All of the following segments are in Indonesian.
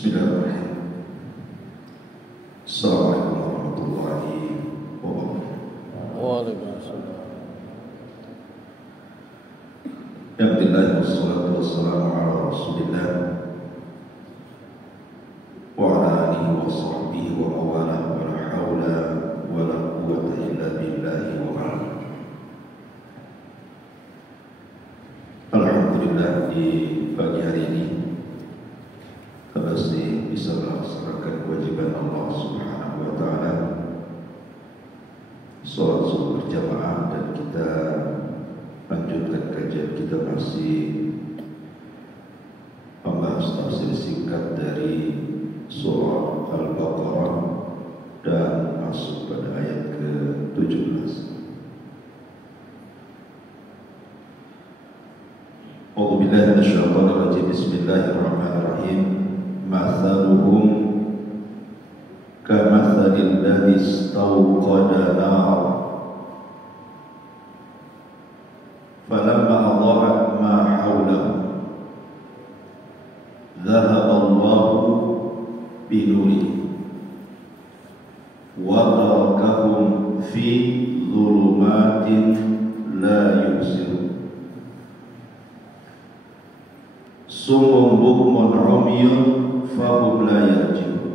Bismillahirrahmanirrahim. Assalamualaikum warahmatullahi wabarakatuh. Waalaikumsalam. Alhamdulillah wassalatu wassalamu ala Rasulillah wa ala alihi wa sahbihi wa mawala wa la hawla wa la quwwata illa billahi wa ba'd. Alhamdulillah di pagi hari ini masih bisa melaksanakan kewajiban Allah Subhanahu wa taala, sholat subuh berjamaah, dan kita lanjutkan kajian kita masih membahas tafsir singkat dari surah Al-Baqarah dan masuk pada ayat ke-17. A'udzubillahi minasyaitonir rajim. Bismillahirrahmanirrahim. Mathaluhum kamathalil ladzi istawqada nar falamma adha'at ma hawlahu dhahaba Allahu binurihim wa tarakahum fi dhulumatin la yubsirun. Summun bukmun umyun fahum la yarji'un.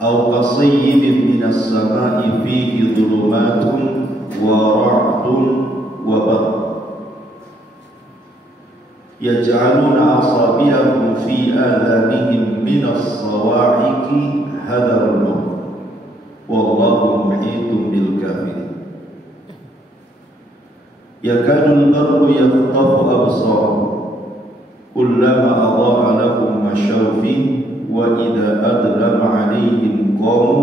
Aw qasayyibin minas sama'i fihi dhulumatun wa ra'dun wa barq yaj'aluna asabi'ahum fi adhanihim minas sawa'iqi hadharul maut wallahu muhitun bil kafirin. Yakadul barqu yakhtafu absarahum kullama adha'a lahum mashaw fihi wa idza adlama 'alaihim qamu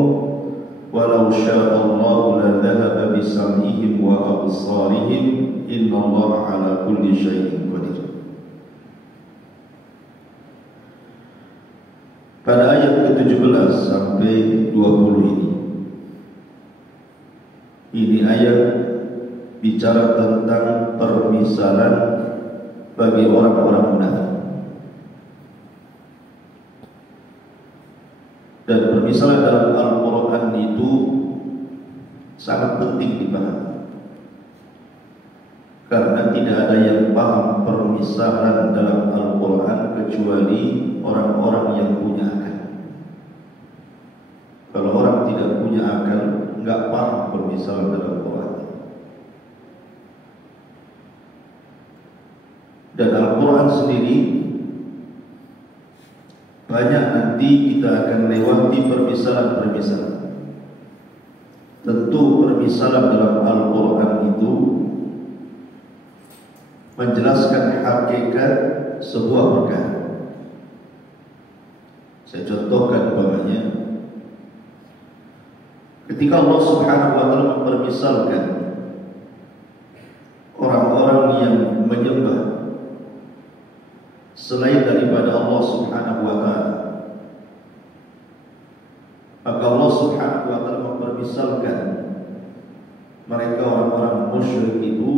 walau syaa Allahu la dhahaba bi sam'ihim wa absarihim innallaha 'ala kulli syai'in qadir. Pada ayat ke-17 sampai 20 ini ayat bicara tentang permisalan bagi orang-orang munafik. Dan permisalan dalam Al-Quran itu sangat penting dipahami, karena tidak ada yang paham permisalan dalam Al-Quran kecuali orang-orang yang punya akal. Kalau orang tidak punya akal, nggak paham permisalan dalam Al-Quran. Dan Al-Quran sendiri banyak nanti kita akan lewati permisalan-permisalan. Tentu permisalan dalam Al-Quran itu menjelaskan hakikat sebuah perkara. Saya contohkan umpamanya, ketika Allah Subhanahu wa taala mempermisalkan orang-orang yang menyembah selain daripada Allah Subhanahu wa taala, maka Allah Subhanahu wa taala mempermisalkan mereka orang-orang musyrik itu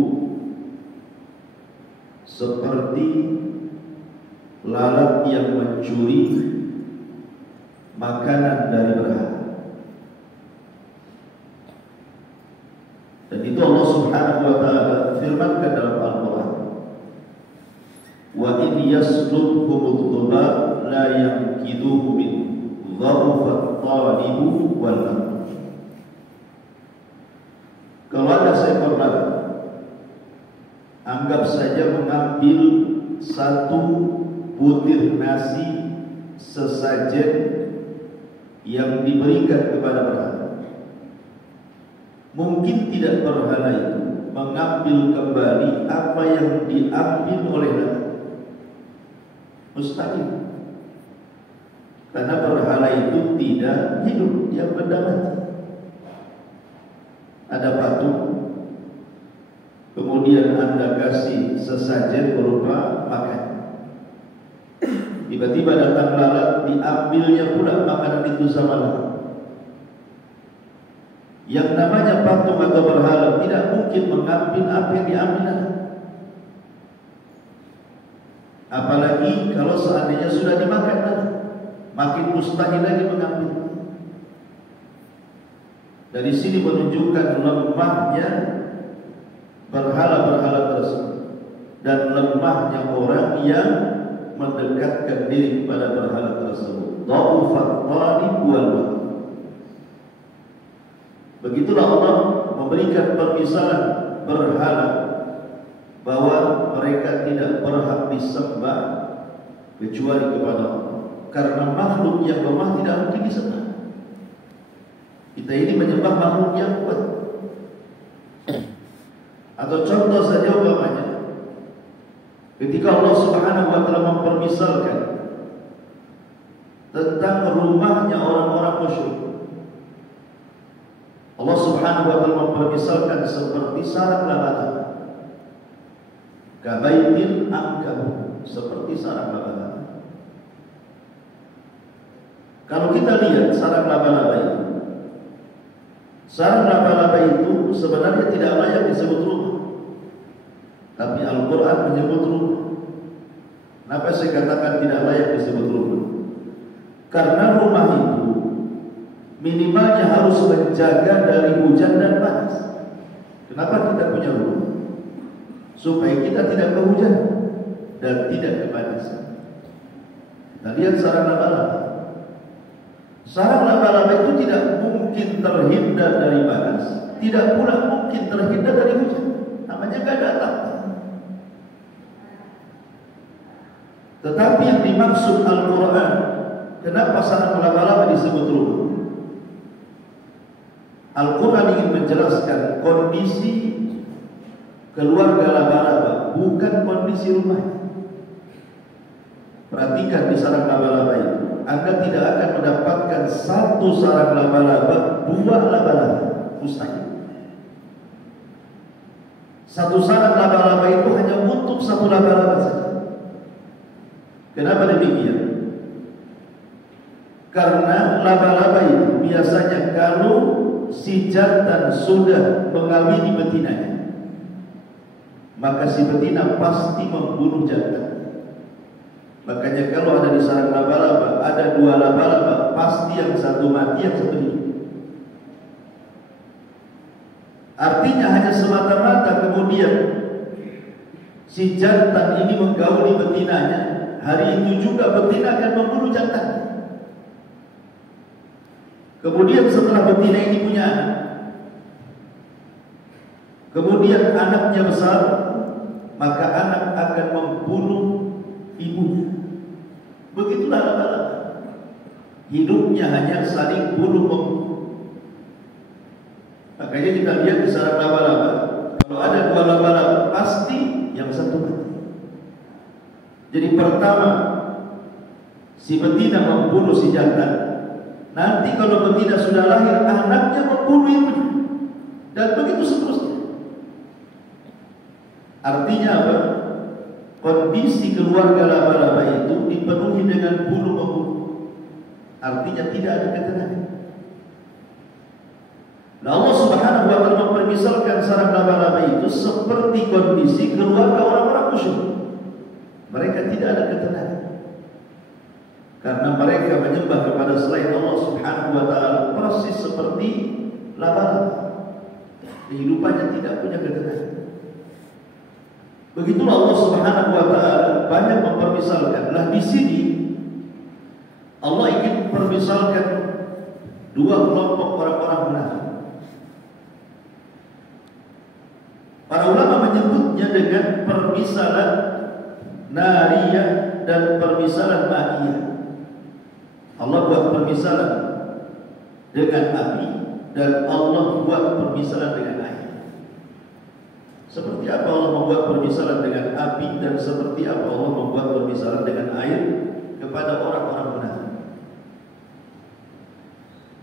seperti lalat yang mencuri makanan dari berhala. Dan itu Allah Subhanahu wa taala firmankan dalam Al-Quran, wa in yaslubhum dhubab la yankiduhu min dha'fa at-talibu wal matlub. Kalau ada seekor lalat, anggap saja mengambil satu butir nasi sesajen yang diberikan kepada berhala, mungkin tidak berhala itu mengambil kembali apa yang diambil oleh lalat. Mustahil, karena berhala itu tidak hidup, yang benda mati. Ada patung, kemudian Anda kasih sesajen berupa makan, tiba-tiba datang lalat, diambilnya pula makanan itu sama lalat. Yang namanya patung atau berhala tidak mungkin mengambil apa yang diambil lalat. Apalagi kalau seandainya sudah dimakan lagi, makin mustahil lagi mengambil. Dari sini menunjukkan lemahnya berhala-berhala tersebut dan lemahnya orang yang mendekatkan diri kepada berhala tersebut. Dha'ufat talib wal matlub. Begitulah Allah memberikan permisalan berhala bahwa mereka tidak berhak disembah kecuali kepada Allah, karena makhluk yang lemah tidak mungkin disembah. Kita ini menyembah makhluk yang kuat. Atau contoh saja umpamanya, ketika Allah Subhanahu wa taala mempermisalkan tentang rumahnya orang-orang musyrik, Allah Subhanahu wa taala mempermisalkan seperti sarang lalat, kabaitil ankabut, seperti sarang laba-laba. Kalau kita lihat sarang laba-laba itu, sarang laba-laba itu sebenarnya tidak layak disebut rumah, tapi Al-Quran menyebut rumah. Kenapa saya katakan tidak layak disebut rumah? Karena rumah itu minimalnya harus menjaga dari hujan dan panas. Kenapa kita punya rumah? Supaya kita tidak kehujan dan tidak kepanasan. Kita lihat sarang laba-laba. Sarang laba-laba itu tidak mungkin terhindar dari panas, tidak pula mungkin terhindar dari hujan. Namanya gak ada atapnya. Tetapi yang dimaksud Al-Quran, kenapa sarang laba-laba disebut rumah? Al-Quran ingin menjelaskan kondisi keluarga laba-laba, bukan kondisi rumahnya. Perhatikan di sarang laba-laba itu, Anda tidak akan mendapatkan satu sarang laba-laba, dua laba-laba, mustahil. Satu sarang laba-laba itu hanya untuk satu laba-laba saja. Kenapa demikian? Karena laba-laba itu biasanya kalau si jantan sudah mengawini betinanya, maka si betina pasti membunuh jantan. Makanya kalau ada di sarang laba-laba, ada dua laba-laba, pasti yang satu mati, yang satu hidup. Artinya hanya semata-mata kemudian si jantan ini menggauli betinanya, hari itu juga betina akan membunuh jantan. Kemudian setelah betina ini punya anak, kemudian anaknya besar, maka anak akan membunuh ibunya. Begitulah laba-laba. Hidupnya hanya saling bunuh-membunuh. Makanya kita lihat di sarang laba-laba, kalau ada dua laba-laba, pasti yang satu mati. Jadi pertama si betina membunuh si jantan. Nanti kalau betina sudah lahir, anaknya membunuh ibunya, dan begitu seterusnya. Artinya apa? Kondisi keluarga laba-laba itu dipenuhi dengan bunuh-membunuh. Artinya tidak ada ketenangan. Nah, Allah Subhanahu wa taala mempermisalkan sarang laba-laba itu seperti kondisi keluarga orang-orang musyrik. Mereka tidak ada ketenangan, karena mereka menyembah kepada selain Allah Subhanahu wa taala, persis seperti laba-laba. Kehidupannya tidak punya ketenangan. Begitulah Allah Subhanahu wa taala banyak mempermisalkan. Nah, di sini Allah ingin mempermisalkan dua kelompok orang-orang munafik. Para ulama menyebutnya dengan permisalan nariyah dan permisalan ma'iyah. Allah buat permisalan dengan api, dan Allah buat permisalan dengan air. Seperti apa Allah membuat permisalan dengan api, dan seperti apa Allah membuat permisalan dengan air kepada orang-orang munafik.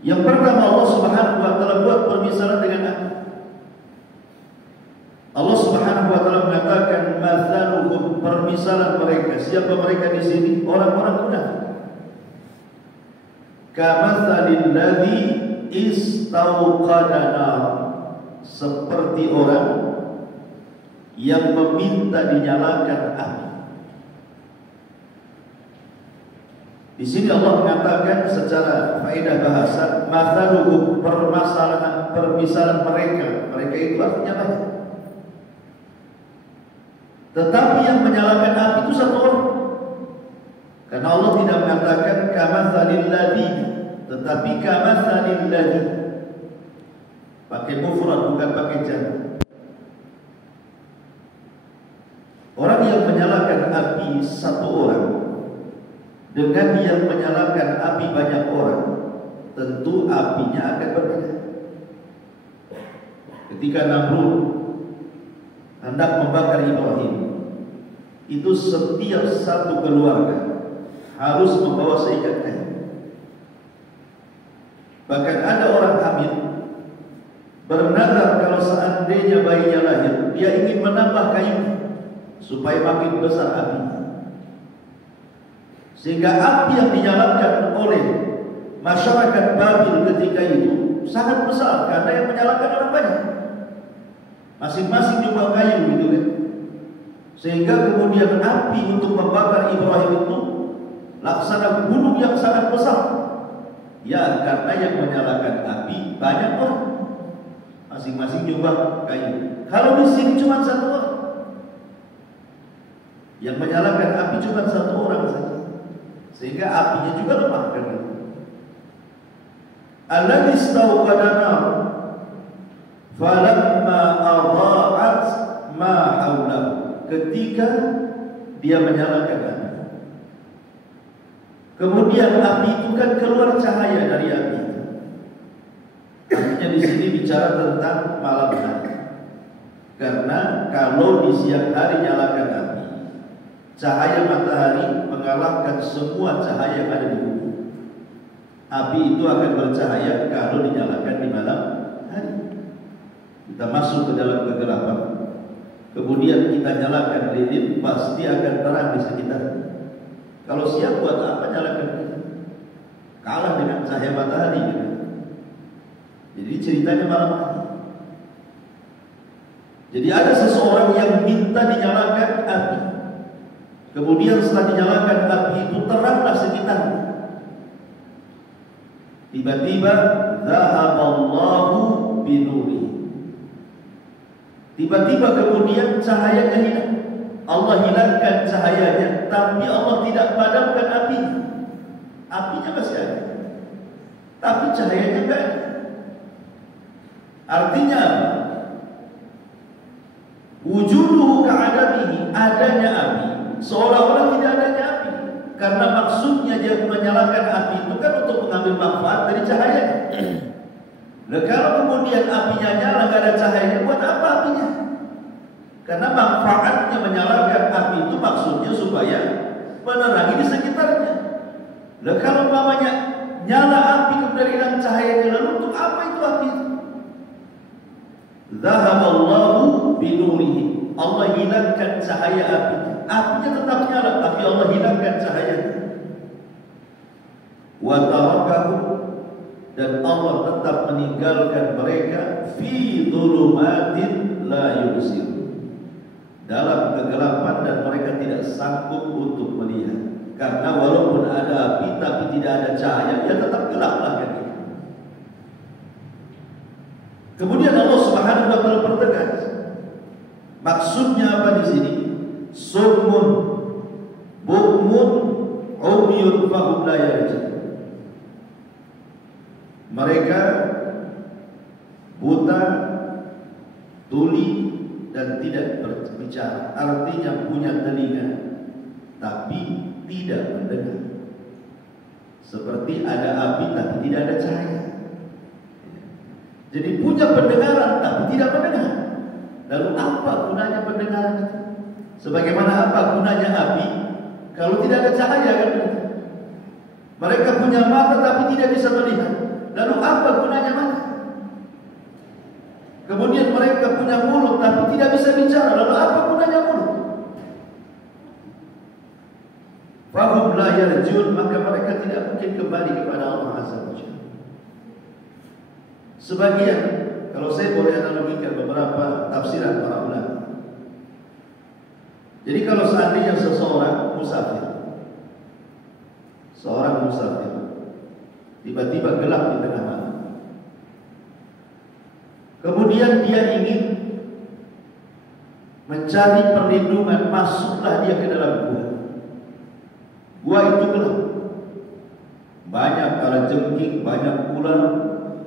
Yang pertama, Allah Subhanahu wa taala buat permisalan dengan api. Allah Subhanahu wa taala mengatakan mathaluhum, permisalan mereka. Siapa mereka di sini? Orang-orang munafik. Kamathalil ladzi istauqada nar, seperti orang yang meminta dinyalakan api. Di sini Allah mengatakan secara faedah bahasa, mathaluhum, permasalahan, permisalan mereka itu artinya banyak. Tetapi yang menyalakan api itu satu orang. Karena Allah tidak mengatakan kamathalil ladzi, tetapi kamathalil ladzi. Pakai mufrad bukan pakai jar. Orang yang menyalakan api satu orang dengan yang menyalakan api banyak orang, tentu apinya akan berbeda. Ketika Namrud hendak membakar Ibrahim, itu setiap satu keluarga harus membawa seikat kayu. Bahkan ada orang hamil bernazar kalau seandainya bayinya lahir, dia ingin menambah kayu supaya makin besar apinya. Sehingga api yang dinyalakan oleh masyarakat Babil ketika itu sangat besar karena yang menyalakan orang banyak. Masing-masing jumlah kayu gitu kan. Sehingga kemudian api untuk membakar Ibrahim itu laksana gunung yang sangat besar. Ya, karena yang menyalakan api banyak orang. Masing-masing jumlah kayu. Kalau di sini cuma satu orang, yang menyalakan api cuma satu orang saja, sehingga apinya juga lemah kan. Alladzi istawqada nar falamma adha'at ma haulahu, ketika dia menyalakan api, kemudian api itu kan keluar cahaya dari api. Artinya di sini bicara tentang malam hari. Karena kalau di siang hari nyalakan api, cahaya matahari mengalahkan semua cahaya yang ada di bumi. Api itu akan bercahaya kalau dinyalakan di malam hari. Kita masuk ke dalam kegelapan, kemudian kita nyalakan lilin, pasti akan terang di sekitar. Kalau siang buat apa nyalakan lilin? Kalah dengan cahaya matahari gitu. Jadi ceritanya malam hari. Jadi ada seseorang yang minta dinyalakan api, kemudian setelah dinyalakan api itu teranglah sekitarnya. Tiba-tiba zahaballahu binuri. Tiba-tiba kemudian cahayanya hilang. Allah hilangkan cahayanya, tapi Allah tidak padamkan apinya. Apinya masih ada, tapi cahayanya enggak ada. Artinya apa? Wujuduhu ka'adamihi, adanya api seolah-olah tidak adanya api. Karena maksudnya dia menyalakan api itu kan untuk mengambil manfaat dari cahayanya. Nah, kalau kemudian apinya nyala gak ada cahayanya, buat apa apinya? Karena manfaatnya menyalakan api itu maksudnya supaya menerangi di sekitarnya. Nah, kalau umpamanya nyala api kemudian hilang cahayanya, lalu untuk apa itu api itu? Zahaballahu binurihi, Allah hilangkan cahaya apinya. Apinya tetap nyala, tapi Allah hilangkan cahayanya. Wa tarakahu, dan Allah tetap meninggalkan mereka fi dhulumatin la yubsir, dalam kegelapan dan mereka tidak sanggup untuk melihat. Karena walaupun ada api tapi tidak ada cahaya, ya tetap gelaplah kan. Kemudian Allah Subhanahu wa taala pertegas. Maksudnya apa di sini? Summun bukmun umyun fahum la yarji'un. Mereka buta, tuli, dan tidak berbicara. Artinya punya telinga tapi tidak mendengar. Seperti ada api tapi tidak ada cahaya. Jadi punya pendengaran tapi tidak mendengar. Lalu apa gunanya pendengaran itu? Sebagaimana apa gunanya api kalau tidak ada cahaya kan? Mereka punya mata tapi tidak bisa melihat. Lalu apa gunanya mata? Kemudian mereka punya mulut tapi tidak bisa bicara. Lalu apa gunanya mulut? Fahum la yarjun, maka mereka tidak mungkin kembali kepada Allah Azza wa Jalla. Sebagian, kalau saya boleh analogikan beberapa tafsiran para ulama. Jadi kalau seandainya seseorang musafir, seorang musafir. Tiba-tiba gelap di tengah malam. Kemudian dia ingin mencari perlindungan, masuklah dia ke dalam gua. Gua itu gelap. Banyak kalajengking, banyak ular,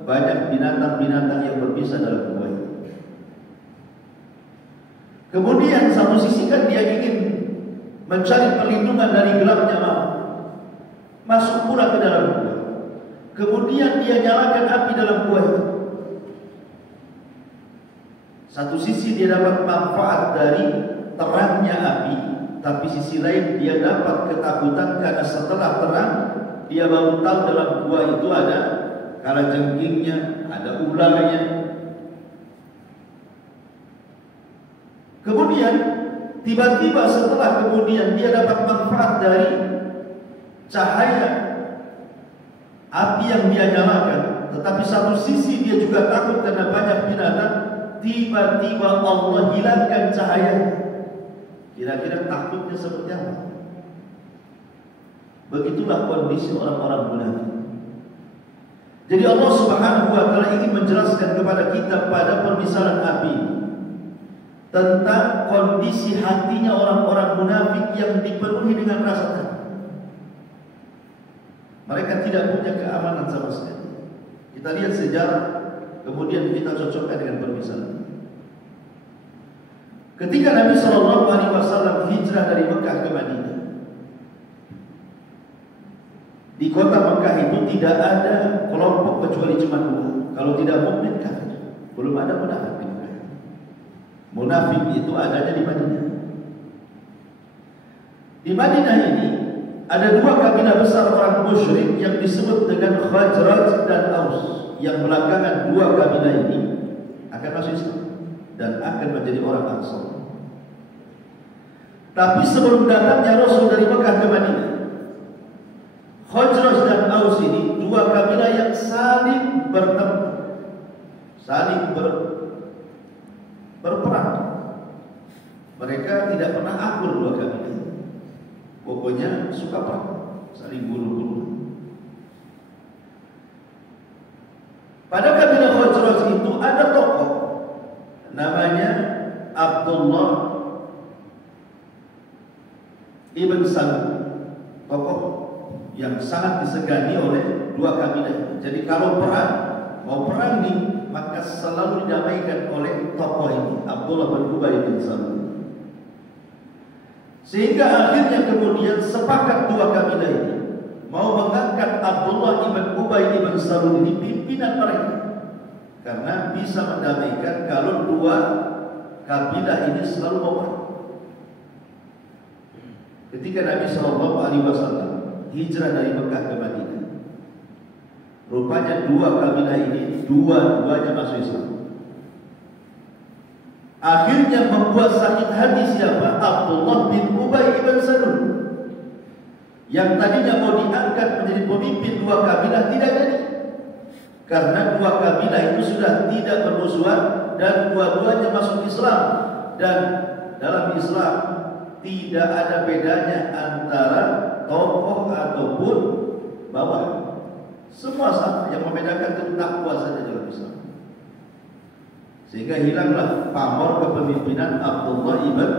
banyak binatang-binatang yang berbisa dalam gua itu. Kemudian satu sisi kan dia ingin mencari perlindungan dari gelapnya malam. Masuk pula ke dalam gua. Kemudian dia nyalakan api dalam gua itu. Satu sisi dia dapat manfaat dari terangnya api, tapi sisi lain dia dapat ketakutan karena setelah terang dia baru tahu dalam gua itu ada kalajengkingnya, ada ularnya. Kemudian tiba-tiba setelah kemudian dia dapat manfaat dari cahaya api yang dia nyalakan, tetapi satu sisi dia juga takut karena banyak binatang. Tiba-tiba Allah hilangkan cahaya. Kira-kira takutnya seperti apa? Begitulah kondisi orang-orang munafik. Jadi Allah Subhanahu wa taala ingin menjelaskan kepada kita pada permisalan api tentang kondisi hatinya orang-orang munafik yang dipenuhi dengan rasa takut. Mereka tidak punya keamanan sama sekali. Kita lihat sejarah, kemudian kita cocokkan dengan permisalan. Ketika Nabi SAW hijrah dari Mekah ke Madinah, di kota Mekah itu tidak ada kelompok kecuali cuma dua. Kalau tidak mukmin kafir. Belum ada munafik di Mekah. Munafik itu adanya di Madinah. Di Madinah ini ada dua kabilah besar orang musyrik yang disebut dengan Khazraj dan Aus. Yang belakangan dua kabilah ini akan masuk Islam dan akan menjadi orang Ansar. Tapi sebelum datangnya Rasul dari Mekah ke Madinah, Khazraj dan Aus ini dua kabilah yang saling bertempur, saling berperang. Mereka tidak pernah akur dua kabilah. Pokoknya suka perang, saling bunuh-bunuh. Pada kabilah Khazraj itu ada tokoh namanya Abdullah ibn Salul, tokoh yang sangat disegani oleh dua kabilah. Jadi kalau perang, mau perang nih, maka selalu didamaikan oleh tokoh ini, Abdullah bin Ubay bin Salul. Sehingga akhirnya kemudian sepakat dua kabilah ini mau mengangkat Abdullah ibn Ubay ibn Salul ini pimpinan mereka, karena bisa mendamaikan kalau dua kabilah ini selalu mau perang. Ketika Nabi SAW hijrah dari Mekah ke Madinah, rupanya dua kabilah ini dua-duanya masuk Islam. Akhirnya membuat sakit hati siapa? Abdullah bin Ubay ibn Salul, yang tadinya mau diangkat menjadi pemimpin dua kabilah, tidak jadi. Karena dua kabilah itu sudah tidak bermusuhan dan dua-duanya masuk Islam. Dan dalam Islam tidak ada bedanya antara tokoh ataupun bawah. Semua sama, yang membedakan itu takwa saja dalam Islam. Sehingga hilanglah pamor kepemimpinan Abdullah ibn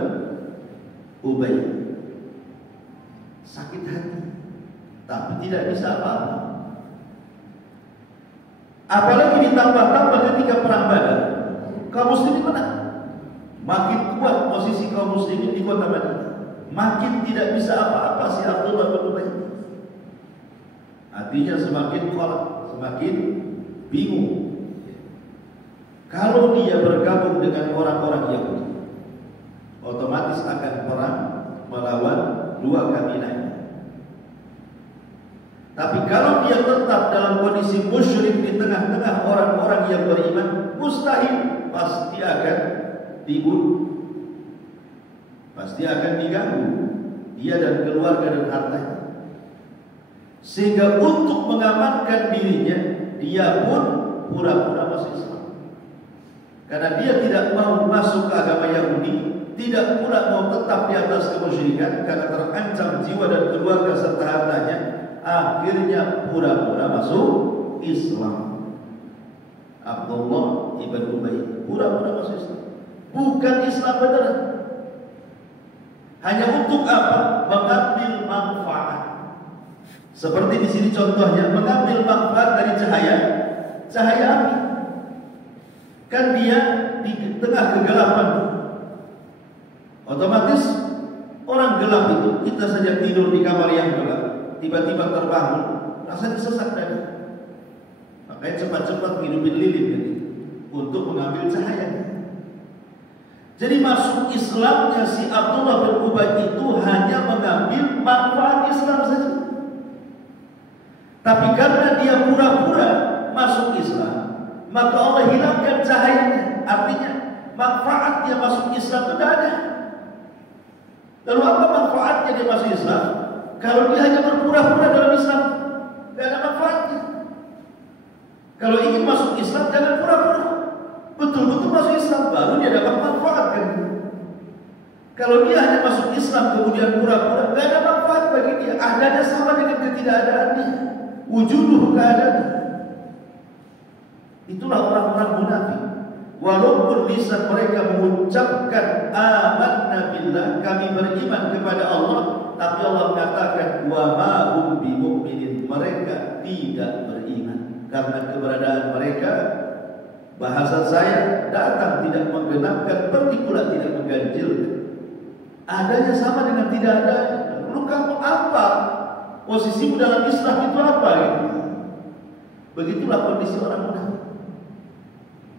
Ubay. Sakit hati, tapi tidak bisa apa-apa. Apalagi ditambah-tambah ketika perang Badar, kaum muslimin menang. Makin kuat posisi kaum muslimin di kota Madinah, makin tidak bisa apa-apa si Abdullah bin Ubay. Artinya semakin kolak, semakin bingung. Kalau dia bergabung dengan orang-orang Yahudi, otomatis akan perang melawan dua kabilah. Tapi kalau dia tetap dalam kondisi musyrik di tengah-tengah orang-orang yang beriman, mustahil, pasti akan dibunuh, pasti akan diganggu dia dan keluarga dan hartanya. Sehingga untuk mengamankan dirinya, dia pun pura-pura masuk Islam. Karena dia tidak mau masuk ke agama Yahudi, tidak pula mau tetap di atas kemusyrikan karena terancam jiwa dan keluarga serta hartanya. akhirnya pura-pura masuk Islam. Abdullah ibn Ubay pura-pura masuk Islam, bukan Islam beneran. Hanya untuk apa? Mengambil manfaat. Seperti di sini contohnya, mengambil manfaat dari cahaya api. Kan dia di tengah kegelapan. Otomatis orang gelap itu, kita saja tidur di kamar yang gelap, tiba-tiba terbangun, rasanya sesak tadi. Makanya cepat-cepat hidupin lilin ini untuk mengambil cahaya. Jadi masuk Islamnya si Abdullah bin Ubay itu hanya mengambil manfaat Islam saja. Tapi karena dia pura-pura masuk Islam, maka Allah hilangkan cahayanya. Artinya manfaat dia masuk Islam itu tidak ada. Lalu apa manfaatnya dia masuk Islam? Kalau dia hanya berpura-pura dalam Islam, tidak ada manfaatnya. Kalau ingin masuk Islam, jangan pura-pura, betul-betul masuk Islam, baru dia dapat manfaat kan. Kalau dia hanya masuk Islam kemudian pura-pura, tidak ada manfaat bagi dia. Adanya sama dengan ketidakadaannya, wujuduh keadaan. Itulah orang-orang munafik. Walaupun lisan mereka mengucapkan amanna billah, kami beriman kepada Allah, tapi Allah katakan wa ma hum bimu'minin, mereka tidak beriman. Karena keberadaan mereka, bahasa saya, datang tidak menggenapkan, pergi pula tidak mengganjilkan. Adanya sama dengan tidak ada. Lalu kamu apa? Posisimu dalam Islam itu apa? Gitu. Begitulah kondisi orang munafik.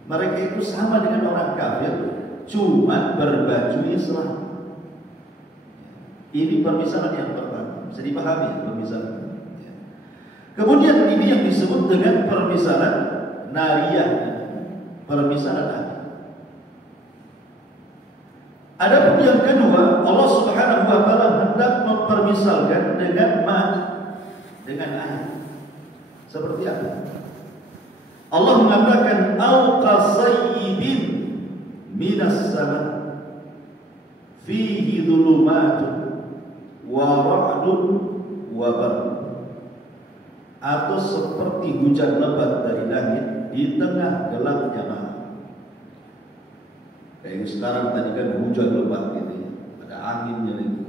Mereka itu sama dengan orang kafir, cuma berbaju Islam. Ini permisalan yang pertama, bisa dipahami permisalan. Kemudian ini yang disebut dengan permisalan nariyah, permisalan hati. Adapun yang kedua, Allah Subhanahu wa taala hendak mempermisalkan dengan mati, dengan air. Seperti apa? Allah mengatakan au qasayyibin minas sama fihi dhulumatun wa ra'dun wa barq, atau seperti hujan lebat dari langit di tengah gelapnya malam. Kayak sekarang tadi kan hujan lebat gitu ya, ada anginnya lagi.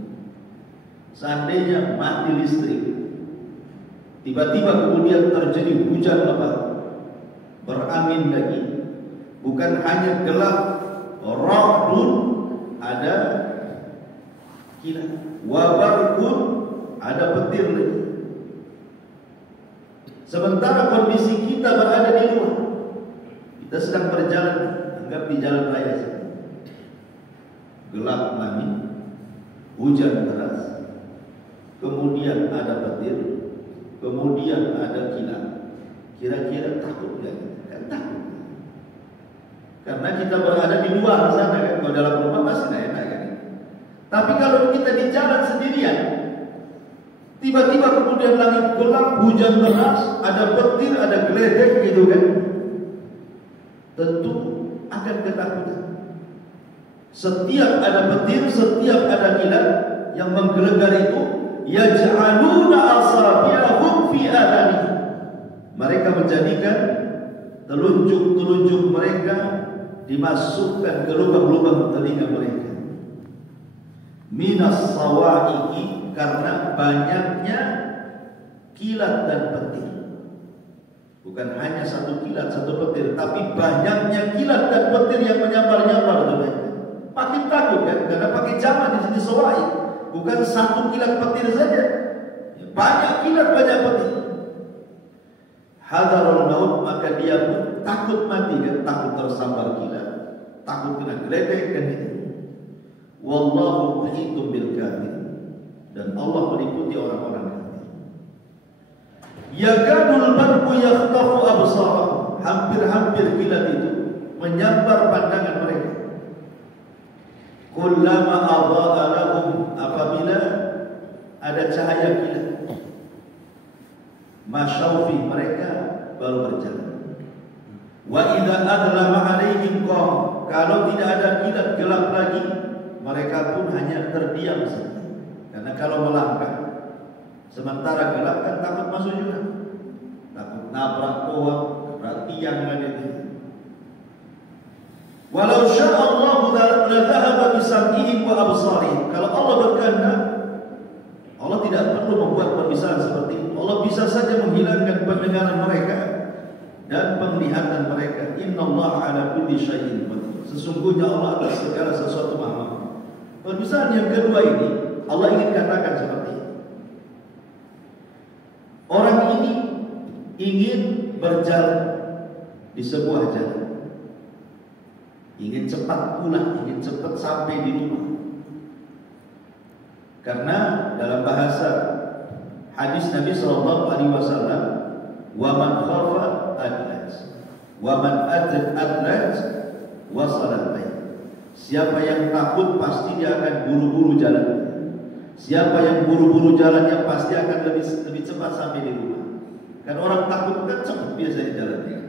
Seandainya mati listrik, tiba-tiba kemudian terjadi hujan lebat, berangin lagi, bukan hanya gelap, ra'dun, ada kilat, wabarkun, ada petir lagi. Sementara kondisi kita berada di luar, kita sedang berjalan, anggap di jalan raya, gelap langit, hujan deras, kemudian ada petir, kemudian ada kilat. Kira-kira takut nggak? Kan takut. Karena kita berada di luar sana kan, kalau dalam rumah masih enak kan. Tapi kalau kita di jalan sendirian, tiba-tiba kemudian langit gelap, hujan deras, ada petir, ada geledek gitu kan, tentu akan ketakutan. Setiap ada petir, setiap ada kilat yang menggelegar itu, yaj'aluna asabi'ahum fi adhanihim, mereka menjadikan telunjuk-telunjuk mereka dimasukkan ke lubang-lubang telinga mereka. Minas sawa'iqi, karena banyaknya kilat dan petir. Bukan hanya satu kilat, satu petir, tapi banyaknya kilat dan petir yang menyambar-nyambar mereka. Makin takut kan, karena pakai zaman di sini sawa'iq, bukan satu kilat petir saja, banyak kilat, banyak petir. Hadarul maut, maka dia pun takut mati kan, takut tersambar kilat, takut kena geledek kan itu. Wallahu muhitum bil kafir, dan Allah meliputi orang-orang kafir. Yakadul barqu yakhtafu absarahum, hampir-hampir kilat itu menyambar pandangan mereka. Kullama adha'a lahum, apabila ada cahaya kilat, masyaufi, mereka baru berjalan. Wa idza adlama alaihim qam, kalau tidak ada kilat gelap lagi, mereka pun hanya terdiam saja. Karena kalau melangkah Sementara gelap kan takut masuk jurang, takut nabrak pohon, nabrak tiang dan itu. Walau syaa Allah la dhahaba bi sam'ihim wa absarihim. Kalau Allah berkehendak, Allah tidak perlu membuat perpisahan seperti itu. Allah bisa saja menghilangkan pendengaran mereka dan penglihatan mereka. Innallaha ala kulli syai'in qadir. Sesungguhnya Allah atas segala sesuatu maha. Perpisahan yang kedua ini Allah ingin katakan seperti ini. Orang ini ingin berjalan di sebuah jalan, ingin cepat pulang, ingin cepat sampai di rumah. Karena dalam bahasa hadis Nabi SAW, wa man khafa adlaj, wa man adlaj wasala baik. Siapa yang takut pasti dia akan buru-buru jalan. Siapa yang buru-buru jalannya pasti akan lebih cepat sampai di rumah. Kan orang takut kan cepat biasanya jalannya.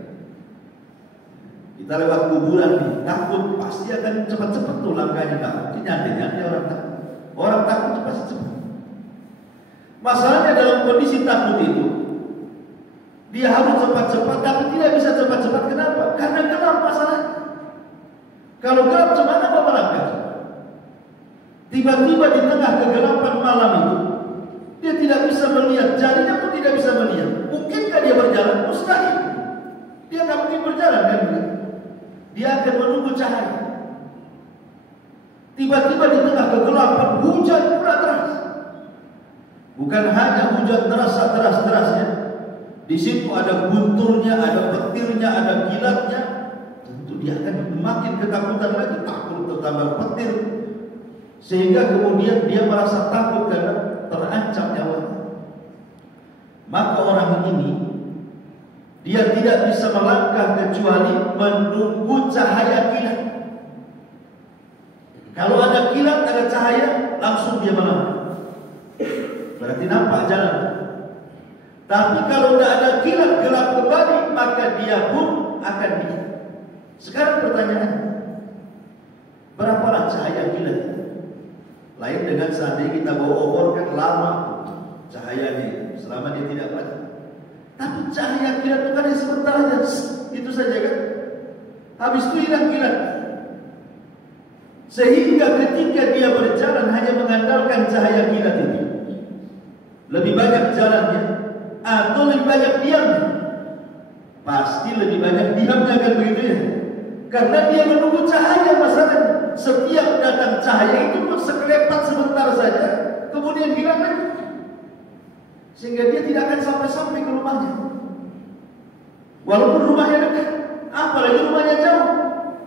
Kita lewat kuburan nih, takut pasti akan cepat-cepat tuh langkahnya, takut nyantai-nyantai orang takut. Orang takut pasti cepat. Masalahnya dalam kondisi takut itu, dia harus cepat-cepat, tapi tidak bisa cepat-cepat. Kenapa? Karena gelap masalahnya. Kalau gelap gimana mau melangkah? Tiba-tiba di tengah kegelapan malam itu, dia tidak bisa melihat, jarinya pun tidak bisa melihat. Mungkinkah dia berjalan? Mustahil. Dia tidak mungkin berjalan kan? Dia akan menunggu cahaya. Tiba-tiba di tengah kegelapan hujan pula deras. Bukan hanya hujan deras-derasnya, di situ ada gunturnya, ada petirnya, ada kilatnya. Tentu dia akan makin ketakutan lagi, takut tertambah petir, sehingga kemudian dia merasa takut karena terancam nyawanya. Maka orang ini dia tidak bisa melangkah kecuali menunggu cahaya kilat. Kalau ada kilat, ada cahaya, langsung dia melangkah. Berarti nampak jalan. Tapi kalau tidak ada kilat, gelap kembali, maka dia pun akan diam. Sekarang pertanyaan, berapalah cahaya kilat itu? Lain dengan seandainya kita bawa obor kan lama cahayanya, selama dia tidak padam. Tapi cahaya kilat itu kan sebentar aja, itu saja kan. Habis itu hilang kilat. Sehingga ketika dia berjalan hanya mengandalkan cahaya kilat itu, lebih banyak jalannya atau lebih banyak diamnya? Pasti lebih banyak diamnya kan begitu ya. Karena dia menunggu cahaya masalahnya. Setiap datang cahaya itu pun sekelepat sebentar saja, kemudian hilang lagi. Sehingga dia tidak akan sampai-sampai ke rumahnya. Walaupun rumahnya dekat, apalagi rumahnya jauh.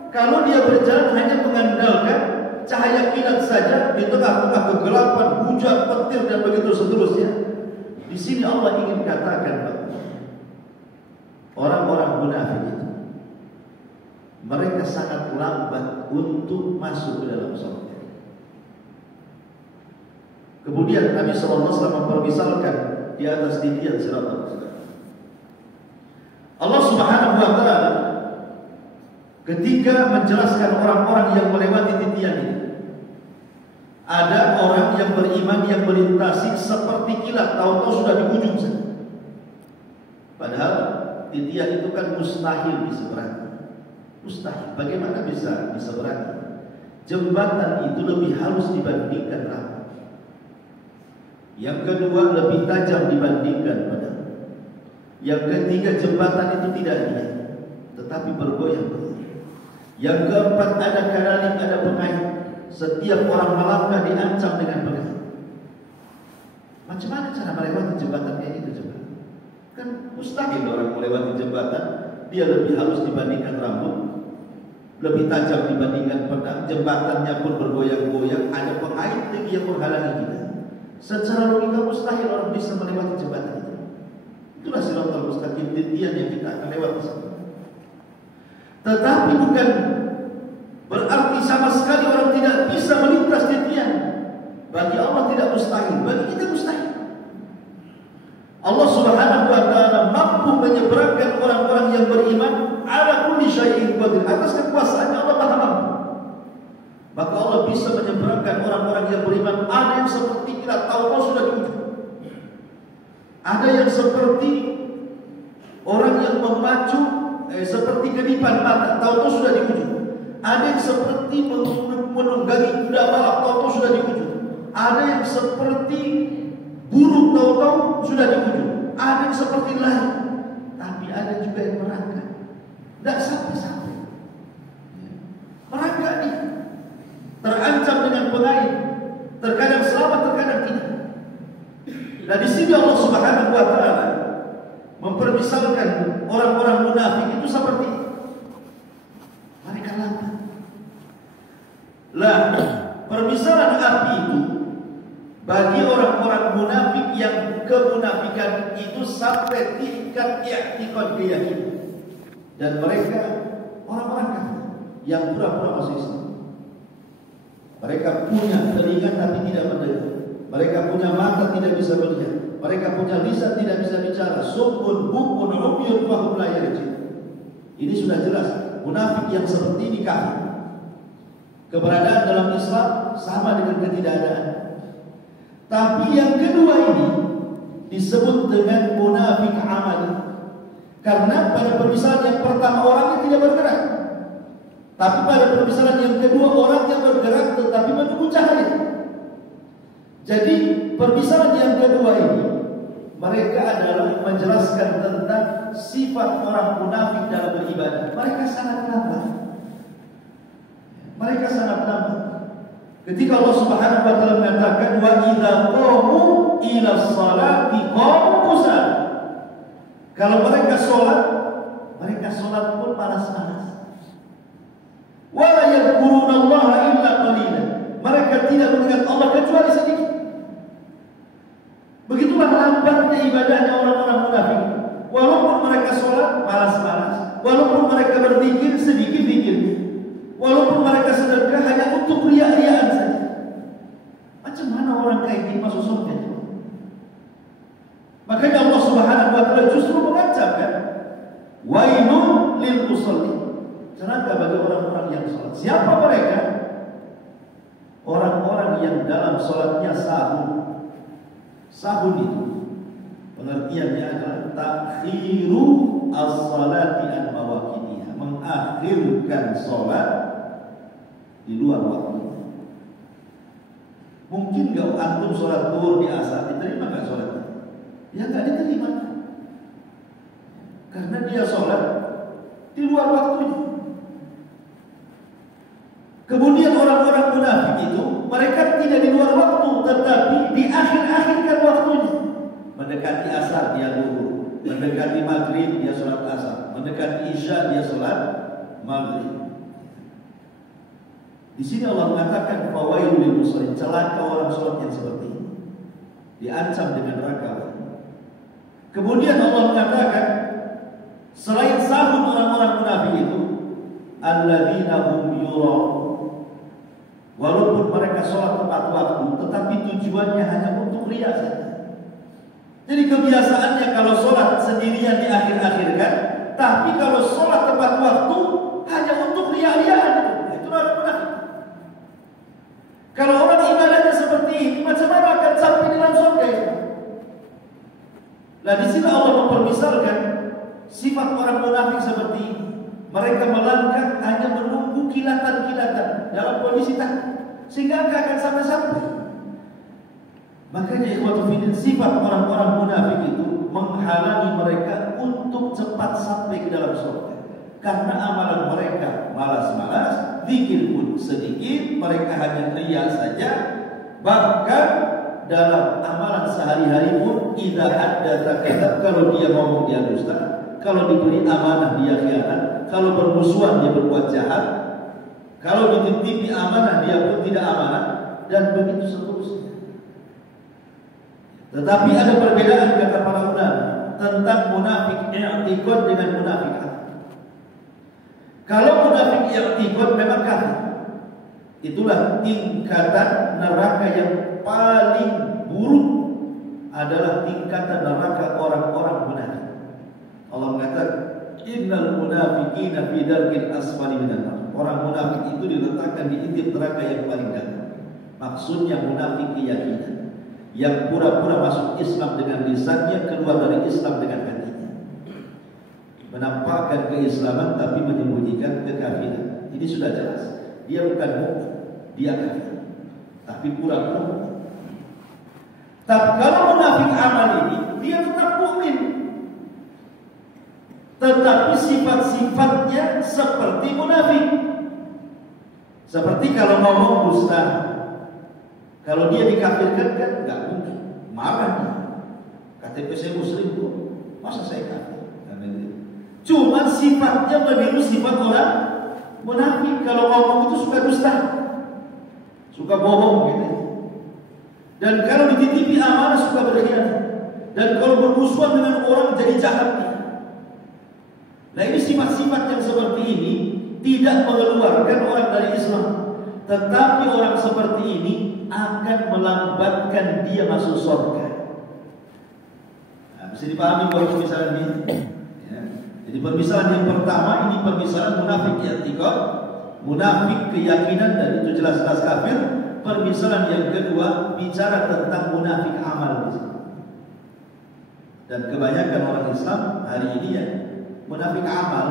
Kalau dia berjalan hanya mengandalkan cahaya kilat saja di tengah-tengah kegelapan, hujan, petir dan begitu seterusnya. Di sini Allah ingin katakan orang-orang munafik itu, mereka sangat lambat untuk masuk ke dalam surga. Kemudian Nabi SAW mempermisalkan di atas titian sirat. Allah Subhanahu wa Ta'ala ketika menjelaskan orang-orang yang melewati titian ini, ada orang yang beriman yang melintasi seperti kilat, tahu-tahu sudah di ujung sana. Padahal titian itu kan mustahil diseberangi. Mustahil. Bagaimana bisa diseberangi? Jembatan itu lebih halus dibandingkan rambut. Yang kedua lebih tajam dibandingkan pedang. Yang ketiga jembatan itu tidak lihat, tetapi bergoyang-goyang. Yang keempat ada karaling, ada pengait. Setiap orang melangkah diancam dengan pengait. Macam mana cara melewati jembatan kayak itu coba? Kan mustahil orang melewati jembatan. Dia lebih halus dibandingkan rambut, lebih tajam dibandingkan pedang. Jembatannya pun bergoyang-goyang. Ada pengait lagi yang menghalangi kita. Secara logika mustahil orang bisa melewati jembatan itu. Itulah siratal mustaqim, titian yang kita akan lewati. Tetapi bukan berarti sama sekali orang tidak bisa melintas titian. Bagi Allah tidak mustahil, bagi kita mustahil. Allah Subhanahu wa Ta'ala mampu menyeberangkan orang-orang yang beriman ala kulli syai'in qadir, atas kekuasaannya Allah Maha mampu. Maka Allah bisa menyeberangkan orang-orang yang beriman. Ada yang seperti kita tahu sudah di ujung. Ada yang seperti orang yang memacu seperti kedipan mata, tahu-tahu sudah di ujung. Ada yang seperti menunggangi kuda balap, tahu-tahu sudah di ujung. Ada yang seperti burung, tahu-tahu sudah di ujung. Ada yang seperti lain, tapi ada juga yang merangkak, tidak sampai-sampai. Merangkak nih, terancam dengan pengain, terkadang selamat, terkadang tidak. Nah di sini Allah Subhanahu wa Ta'ala mempermisalkan orang-orang munafik itu seperti mereka lambat. Lah, permisalan api itu bagi orang-orang munafik yang kemunafikan itu sampai tingkat i'tiqad keyakinan, dan mereka orang-orang kafir yang pura-pura masuk Islam. Mereka punya telinga tapi tidak mendengar. Mereka punya mata tidak bisa melihat. Mereka punya lisan tidak bisa bicara. Summun bukmun umyun fahum la yarji'un. Ini sudah jelas munafik yang seperti ini kafir. Keberadaan dalam Islam sama dengan ketidakadaan. Tapi yang kedua ini disebut dengan munafik amali. Karena pada permisalan yang pertama orangnya tidak bergerak. Tapi pada permisalan yang kedua orangnya bergerak tetapi menunggu cahaya. Jadi permisalan yang kedua ini mereka adalah menjelaskan tentang sifat orang munafik dalam beribadah. Mereka sangat lambat. Mereka sangat lambat. Ketika Allah Subhanahu wa Ta'ala mengatakan wa idza qamu ila sholati qamu kusala. Kalau mereka sholat pun malas-malas. Wa la yadhkurunallaha illa qalilan. Mereka tidak mengingat Allah kecuali sedikit. Begitulah lambatnya ibadahnya orang-orang munafik. Walaupun mereka sholat malas-malas, walaupun mereka berzikir sedikit-sedikit, walaupun mereka sedekah hanya untuk riya-riyaan saja. Macam mana orang kayak gini masuk surga? Makanya Allah Subhanahu wa Ta'ala justru mengancam kan, wailun lil musallin. Celaka bagi orang-orang yang sholat. Siapa mereka? Orang-orang yang dalam sholatnya sahun. Sahun itu pengertiannya adalah takhiru as-salati an mawaqitiha, mengakhirkan sholat di luar waktu. Mungkin gak antum sholat zuhur di asar, diterima gak sholatnya? Ya gak diterima, karena dia sholat di luar waktunya. Kemudian orang-orang munafik itu mereka tidak di luar waktu, tetapi di akhir-akhirkan waktunya. Mendekati asar dia zuhur, mendekati maghrib dia sholat asar, mendekati isya dia sholat maghrib. Di sini Allah mengatakan fawailul lil musallin, celaka orang sholat yang seperti ini, diancam dengan neraka. Kemudian Allah mengatakan selain sahun orang-orang munafik itu, alladzina hum yura'un. Walaupun mereka sholat tepat waktu, tetapi tujuannya hanya untuk riya saja. Jadi kebiasaannya kalau sholat sendirian di akhir-akhirkan, tapi kalau sholat tepat waktu hanya untuk riya-riyaan. Itu orang munafik. Kalau orang ibadahnya seperti ini, macam mana akan sampai dalam surga? Nah di sini Allah mempermisalkan sifat orang munafik seperti ini. Mereka melangkah hanya menunggu kilatan-kilatan dalam kondisi takut, sehingga enggak akan sampai-sampai. Makanya ikhwatu fillah, sifat orang-orang munafik itu menghalangi mereka untuk cepat sampai ke dalam surga. Karena amalan mereka malas-malas, zikir pun sedikit, mereka hanya riya saja. Bahkan dalam amalan sehari-hari pun idza haddatsa kadzab, kalau dia ngomong dia dusta, kalau diberi amanah dia khianat, kalau bermusuhan dia berbuat jahat, kalau dititipi amanah dia pun tidak amanah, dan begitu seterusnya. Tetapi ada perbedaan kata para ulama tentang munafik i'tiqad dengan munafik hati. Kalau munafik i'tiqad memang kafir. Itulah tingkatan neraka yang paling buruk, adalah tingkatan neraka orang-orang munafik. Allah mengatakan innal munafiqina fi darkil asfali minan nar. Orang munafik itu diletakkan di inti neraka yang paling dalam. Maksudnya munafik keyakinan. yang pura-pura masuk Islam dengan lisannya, keluar dari Islam dengan hatinya. Menampakkan keislaman tapi menyembunyikan kekafiran. Ini sudah jelas. Dia bukan mukmin, dia kafir. Tapi pura-pura. Tapi kalau munafik amal ini, dia tetap mukmin. Tetapi sifat-sifatnya seperti munafik. Seperti kalau ngomong dusta. Kalau dia dikafirkan kan nggak mungkin. Marah dia. KTP saya muslim kok. Masa saya kafir? Cuma sifatnya meniru sifat orang munafik. Kalau ngomong itu suka dusta, suka bohong gitu. Dan kalau dititipi amanah suka berkhianat. Dan kalau bermusuhan dengan orang jadi jahat. Nah ini sifat-sifat yang seperti ini tidak mengeluarkan orang dari Islam. Tetapi orang seperti ini akan melambatkan dia masuk surga. Nah, bisa dipahami bahwa permisalan ini. Ya. Jadi permisalan yang pertama ini permisalan munafik i'tiqad, munafik keyakinan, dan itu jelas-jelas kafir. Permisalan yang kedua bicara tentang munafik amal. Dan kebanyakan orang Islam hari ini ya munafik amal,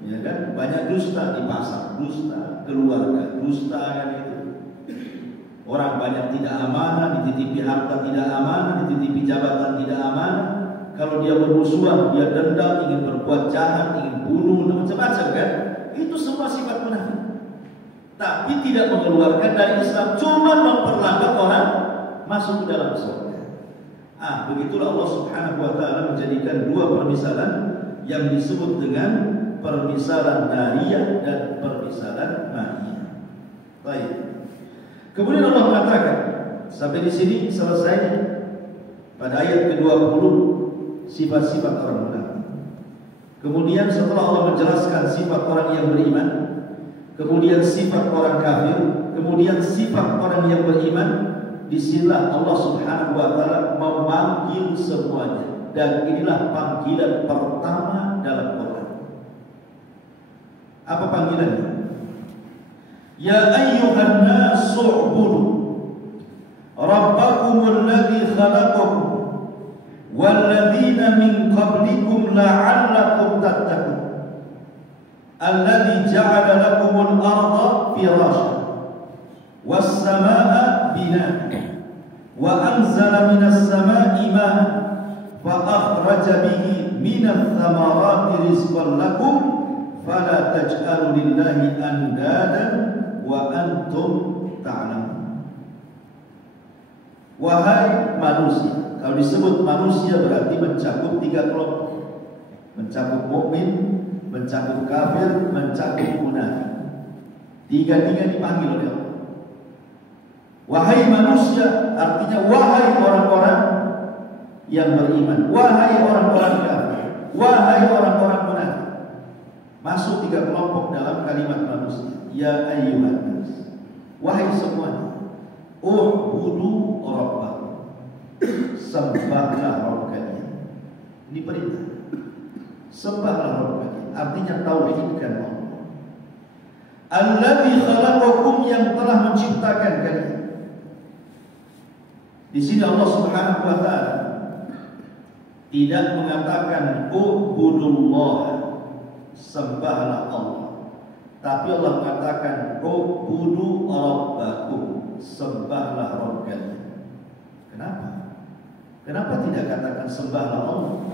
ya kan, banyak dusta di pasar, dusta keluarga, dusta kan itu. Orang banyak tidak amanah, dititipi harta tidak amanah, dititipi jabatan tidak amanah. Kalau dia bermusuhan, dia dendam, ingin berbuat jahat, ingin bunuh, macam-macam kan. Itu semua sifat munafik. Tapi tidak mengeluarkan dari Islam, cuma memperlambat orang masuk ke dalam surga. Begitulah Allah Subhanahu wa taala menjadikan dua permisalan yang disebut dengan permisalan nariyah dan permisalan mahiyah. Baik. Kemudian Allah mengatakan, sampai di sini selesai pada ayat ke-20 sifat-sifat orang munafik. Kemudian setelah Allah menjelaskan sifat orang yang beriman, kemudian sifat orang kafir, kemudian sifat orang yang beriman, disinilah Allah Subhanahu wa taala memanggil semuanya. Dan inilah panggilan pertama dalam Quran. Apa panggilannya? Ya ayyuhan nas u'budu rabbakumul ladzi khalaqakum wal ladzina min qablikum la'allakum tattaqun alladzi ja'ala lakumul arda firashan was samaa'a binaa'a wa anzala minas samaa'i maa'an fa akhraja bihi minats thamarati rizqan lakum fala taj'alu lillahi andadan wa antum ta'lamun. Wahai manusia, kalau disebut manusia berarti mencakup tiga kelompok. Mencakup mukmin, mencakup kafir, mencakup munafik. Tiga-tiga dipanggil oleh Allah. Wahai manusia artinya wahai orang-orang yang beriman, wahai orang-orang kafir, wahai orang-orang munafik. Masuk tiga kelompok dalam kalimat manusia. Ya ayyuhan nas, wahai semuanya, u'budu rabbakum, sembahlah Rabb kalian. Ini perintah. Sembahlah Rabb kalian, artinya tauhidkan Allah. Alladzi khalaqakum, yang telah menciptakan kalian. Di sini Allah Subhanahu wa taala tidak mengatakan u'budullah, sembahlah Allah. Tapi Allah mengatakan u'budu rabbakum, sembahlah Rabb kalian. Kenapa? Kenapa tidak katakan sembahlah Allah?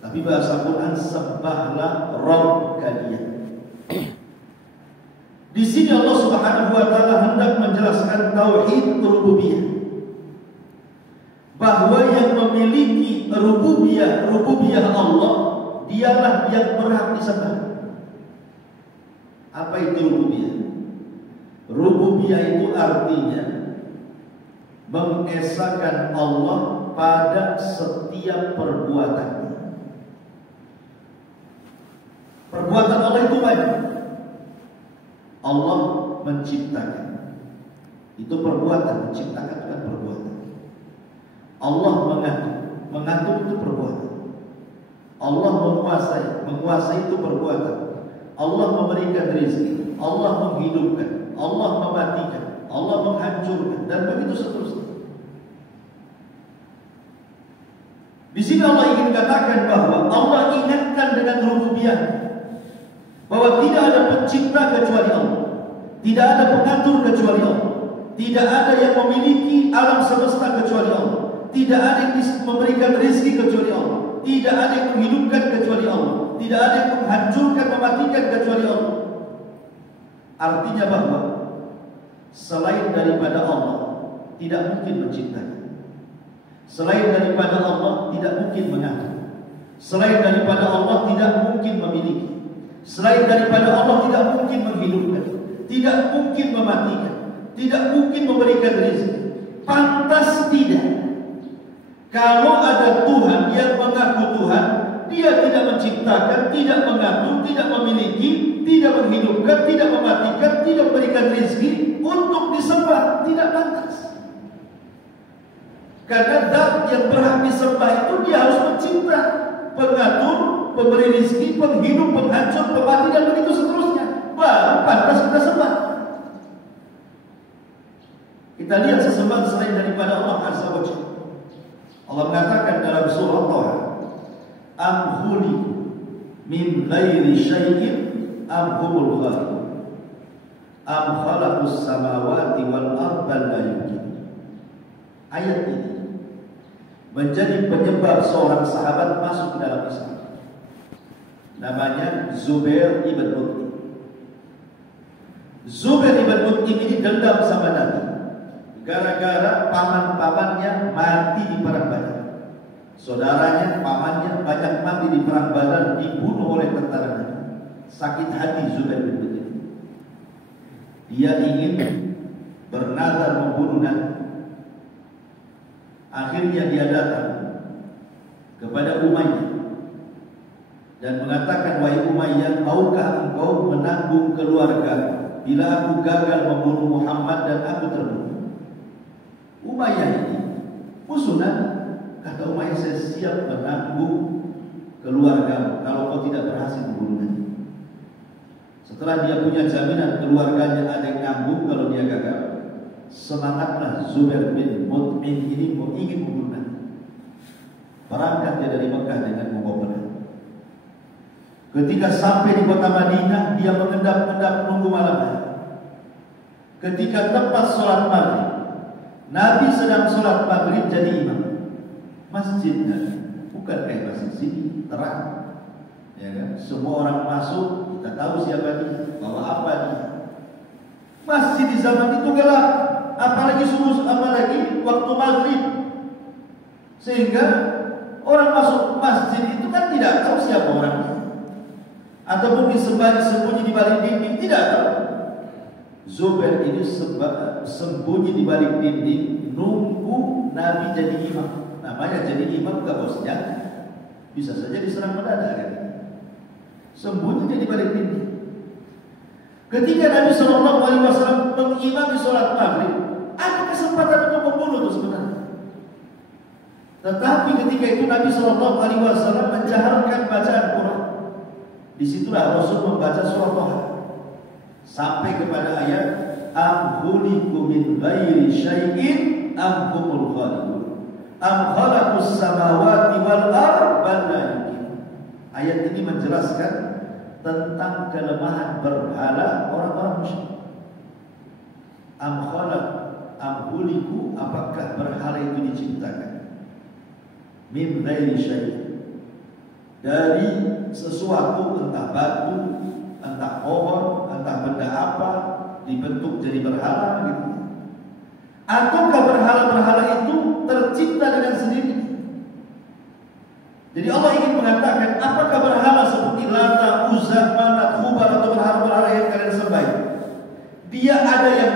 Tapi bahasa Quran sembahlah Rabb kalian. Di sini Allah Subhanahu wa taala hendak menjelaskan tauhid rububiyah. Bahwa yang memiliki rububiyah Allah, dialah yang berhak disembah. Apa itu rububiyah? Rububiyah itu artinya mengesahkan Allah pada setiap perbuatannya. Perbuatan Allah itu banyak. Allah menciptakan, itu perbuatan. Menciptakan itu kan perbuatan. Allah mengatur itu perbuatan. Allah menguasai itu perbuatan. Allah memberikan rezeki, Allah menghidupkan, Allah mematikan, Allah menghancurkan, dan begitu seterusnya. Di sini Allah ingin katakan bahwa Allah ingatkan dengan rububiyah, bahwa tidak ada pencipta kecuali Allah, tidak ada pengatur kecuali Allah, tidak ada yang memiliki alam semesta kecuali Allah, tidak ada yang memberikan rezeki kecuali Allah, tidak ada yang menghidupkan kecuali Allah, tidak ada yang menghancurkan, mematikan kecuali Allah. Artinya bahwa selain daripada Allah tidak mungkin menciptakan. Selain daripada Allah tidak mungkin mengatur. Selain daripada Allah tidak mungkin memiliki. Selain daripada Allah tidak mungkin menghidupkan, tidak mungkin mematikan, tidak mungkin memberikan rezeki. Pantas tidak. Kalau ada Tuhan yang mengaku Tuhan, Dia tidak menciptakan, tidak mengatur, tidak memiliki, tidak menghidupkan, tidak mematikan, tidak memberikan rezeki untuk disembah, tidak pantas. Karena zat yang berhak disembah itu Dia harus mencipta, pengatur, pemberi rezeki, penghidup, penghancur, pemati, dan begitu seterusnya. Baru pantas kita sembah. Kita lihat sesembahan selain daripada Allah Azza wa Jalla. Allah mengatakan dalam surah Taha, am khuliqu min ghairi syai'in am humul khaliqun am khalaqus samawati wal arda la yuqin. Ayat ini menjadi penyebab seorang sahabat masuk ke dalam Islam. Namanya Zubair ibn Mut'im. Zubair ibn Mut'im ini dendam sama Nabi gara-gara paman-pamannya mati di perang Badar. Saudaranya, pamannya banyak mati di perang Badar, dibunuh oleh tentara Nabi. Sakit hati Zubair bin Mut'im. Dia ingin bernazar membunuh Nabi. Akhirnya dia datang kepada Umayyah dan mengatakan, wahai Umayyah, maukah engkau menanggung keluarga bila aku gagal membunuh Muhammad dan aku terbunuh? Umayyah ini musuh Nabi. Kata Umayyah, saya siap menanggung keluarga kalau kau tidak berhasil membunuh Nabi. Setelah dia punya jaminan keluarganya ada yang nyambung kalau dia gagal, semangatlah Zubair bin Mut'im ini ingin membunuh Nabi. Berangkat dia dari Mekah dengan membawa pedang. Ketika sampai di kota Madinah, dia mengendap-endap menunggu malam hari. Ketika tepat sholat maghrib, Nabi sedang sholat maghrib jadi imam. Masjid Nabi bukan kayak masjid sini terang, ya kan? Semua orang masuk, kita tahu siapa dia, bawa apa dia. Masjid di zaman itu gelap, apalagi subuh, apalagi waktu maghrib, sehingga orang masuk masjid itu kan tidak tahu siapa orangnya, ataupun sembunyi di balik dinding, tidak tahu. Zubair ini sembunyi di balik dinding nunggu Nabi jadi imam. Namanya jadi imam gak bosnya, bisa saja diserang mendadak kan? Sembunyi di balik dinding. Ketika Nabi SAW mengimami sholat maghrib, ada kesempatan untuk membunuh itu sebenarnya. Tetapi ketika itu Nabi SAW menjaharkan bacaan Quran. Disitulah Rasul membaca surah Taha sampai kepada ayat am khuliqu min ghairi syai'in am humul khaliqun am khalaqus samawati wal arda. Ayat ini menjelaskan tentang kelemahan berhala orang-orang musyrik. Am khalaq am khuliqu, apakah berhala itu diciptakan? Min ghairi syai'in, dari sesuatu, entah batu, entah pohon, entah benda apa dibentuk jadi berhala gitu. Ataukah berhala-berhala itu tercipta dengan sendiri? Jadi Allah ingin mengatakan, apakah berhala seperti Lata, Uzza, Manat, Hubal atau berhala-berhala yang kalian sembah, dia ada yang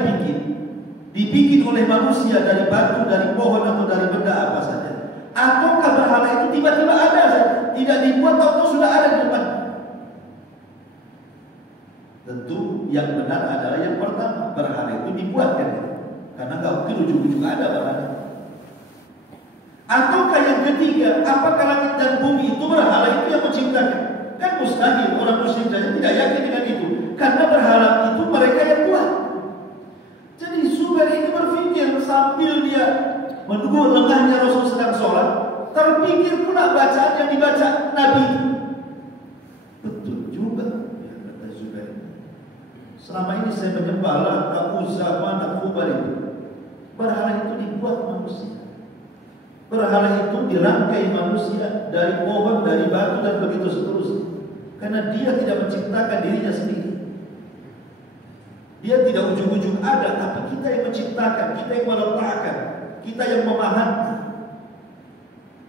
dibikin oleh manusia dari batu, dari pohon atau dari benda apa saja? Ataukah berhala itu tiba-tiba ada saja, tidak dibuat atau sudah ada di depan? Tentu yang benar adalah yang pertama, berhala itu dibuatkan, karena nggak mungkin ujung-ujung ada berhala. Ataukah yang ketiga, apakah langit dan bumi itu berhala itu yang menciptakan? Kan mustahil, orang musyrik saja tidak yakin dengan itu, karena berhala itu mereka yang buat. Jadi Zubair ini berpikir sambil dia menunggu lengahnya Rasul sedang sholat, Terpikir pula bacaan yang dibaca Nabi itu. Betul juga, ya, kata Zubair. Selama ini saya menyembah Lat, Uzza, Manat, Hubal itu. Berhala itu dibuat manusia. Berhala itu dirangkai manusia dari pohon, dari batu dan begitu seterusnya. Karena dia tidak menciptakan dirinya sendiri. Dia tidak ujung-ujung ada, tapi kita yang menciptakan, kita yang meletakkan, kita yang memahami.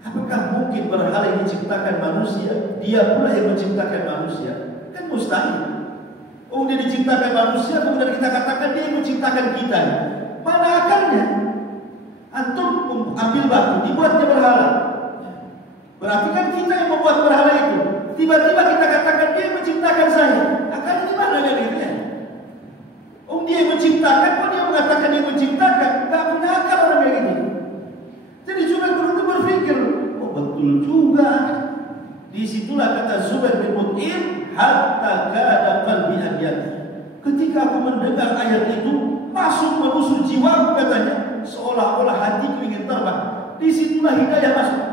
Apakah mungkin berhala yang diciptakan manusia, dia pula yang menciptakan manusia? Kan mustahil. Oh, dia diciptakan manusia, kemudian kita katakan dia yang menciptakan kita. Mana akalnya? Antum ambil batu, dibuatnya berhala. Berarti kan kita yang membuat berhala itu. Tiba-tiba kita katakan dia yang menciptakan saya. Akalnya di mana kan itu ya? Oh, dia yang menciptakan, kok dia mengatakan dia yang menciptakan? Gak punya akal orang kayak gini. Jadi juga perlu berpikir, oh betul juga. Disitulah kata Zubair bin Mut'im, hatta kada qalbi adyat. Ketika aku mendengar ayat itu, masuk menusuk jiwaku katanya, seolah-olah hatiku ingin terbang. Disitulah hidayah masuk.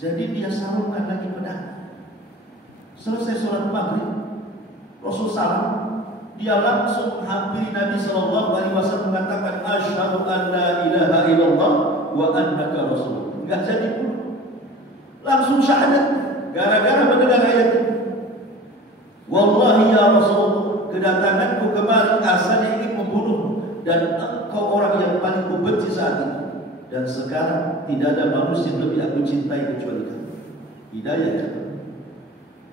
Jadi dia sarungkan lagi pedang. Selesai sholat maghrib, Rasul salam, dia langsung hampiri Nabi SAW mengatakan, asyhadu an la ilaha illallah wa annaka rasul. Enggak jadi pun, langsung syahadat gara-gara mendengar ayat ini. Wallahi ya Rasulullah, kedatanganku kemari asalnya ingin membunuhmu, dan engkau orang yang paling kubenci saat ini. Dan sekarang tidak ada manusia yang lebih aku cintai kecuali kamu. Hidayah.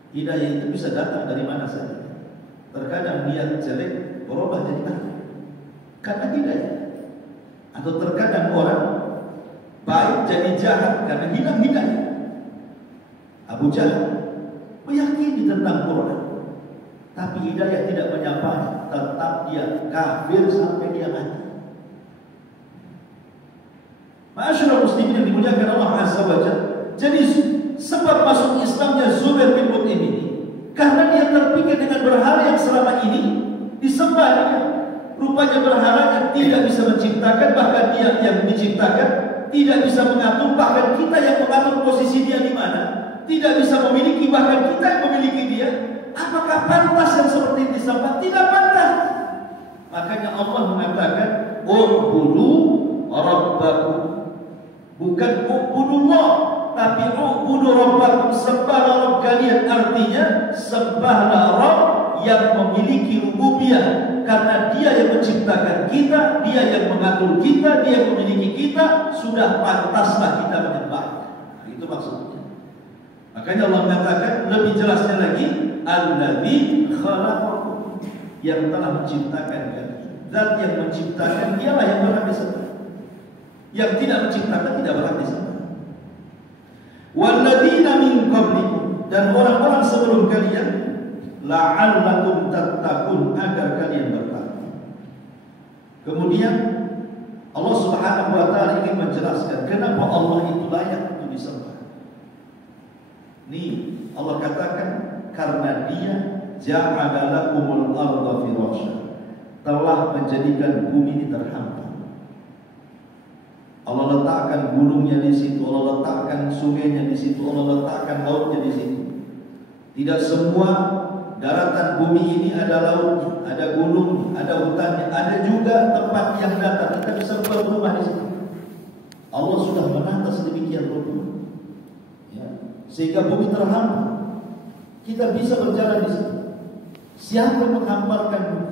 Hidayah itu bisa datang dari mana saja. Terkadang niat jelek berubah jadi baik karena hidayah. Atau terkadang orang baik jadi jahat karena hilang hidayah. Abu Jahal meyakini tentang Quran, tapi hidayah tidak menyapanya, tetap dia kafir sampai dia mati. Ma'asyiral muslimin yang dimuliakan Allah Azza wa Jalla. Jadi sebab masuk Islamnya Zubair bin Mut'im ini karena dia terpikir dengan berhala yang selama ini disembah. Rupanya berhalanya tidak bisa menciptakan, bahkan dia yang diciptakan, tidak bisa mengatur, bahkan kita yang mengatur posisi dia di mana, tidak bisa memiliki, bahkan kita yang memiliki dia. Apakah pantas yang seperti ini disembah? Tidak pantas. Makanya Allah mengatakan, u'budu rabbakum. Bukan u'budullah, tapi u'budu rabbakum, sembahlah Rabb kalian. Artinya sembahlah Rabb yang memiliki rububiyah, karena dia yang menciptakan kita, dia yang mengatur kita, dia yang memiliki kita. Sudah pantaslah kita menyembah. Itu maksudnya. Makanya Allah mengatakan lebih jelasnya lagi, alladzi khalaqakum, yang telah menciptakan kalian. Zat yang menciptakan dialah yang berhak disembah. Yang tidak menciptakan tidak berhak disembah. Walladzina min qablikum, dan orang-orang sebelum kalian, la'allakum tattaqun, agar kalian bertakwa. Kemudian Allah Subhanahu wa taala ingin menjelaskan kenapa Allah itu layak untuk disembah. Nih, Allah katakan karena Dia ja'ala lakumul arda firasya, telah menjadikan bumi ini terhampar. Allah letakkan gunungnya di situ, Allah letakkan sungainya di situ, Allah letakkan lautnya di situ. Tidak semua daratan bumi ini ada lautnya, ada gunung, ada hutannya, ada juga tempat yang datar. Kita bisa buat rumah di situ. Allah sudah menata sedemikian rupa, ya, sehingga bumi terhampar. Kita bisa berjalan di situ. Siapa yang menghamparkan bumi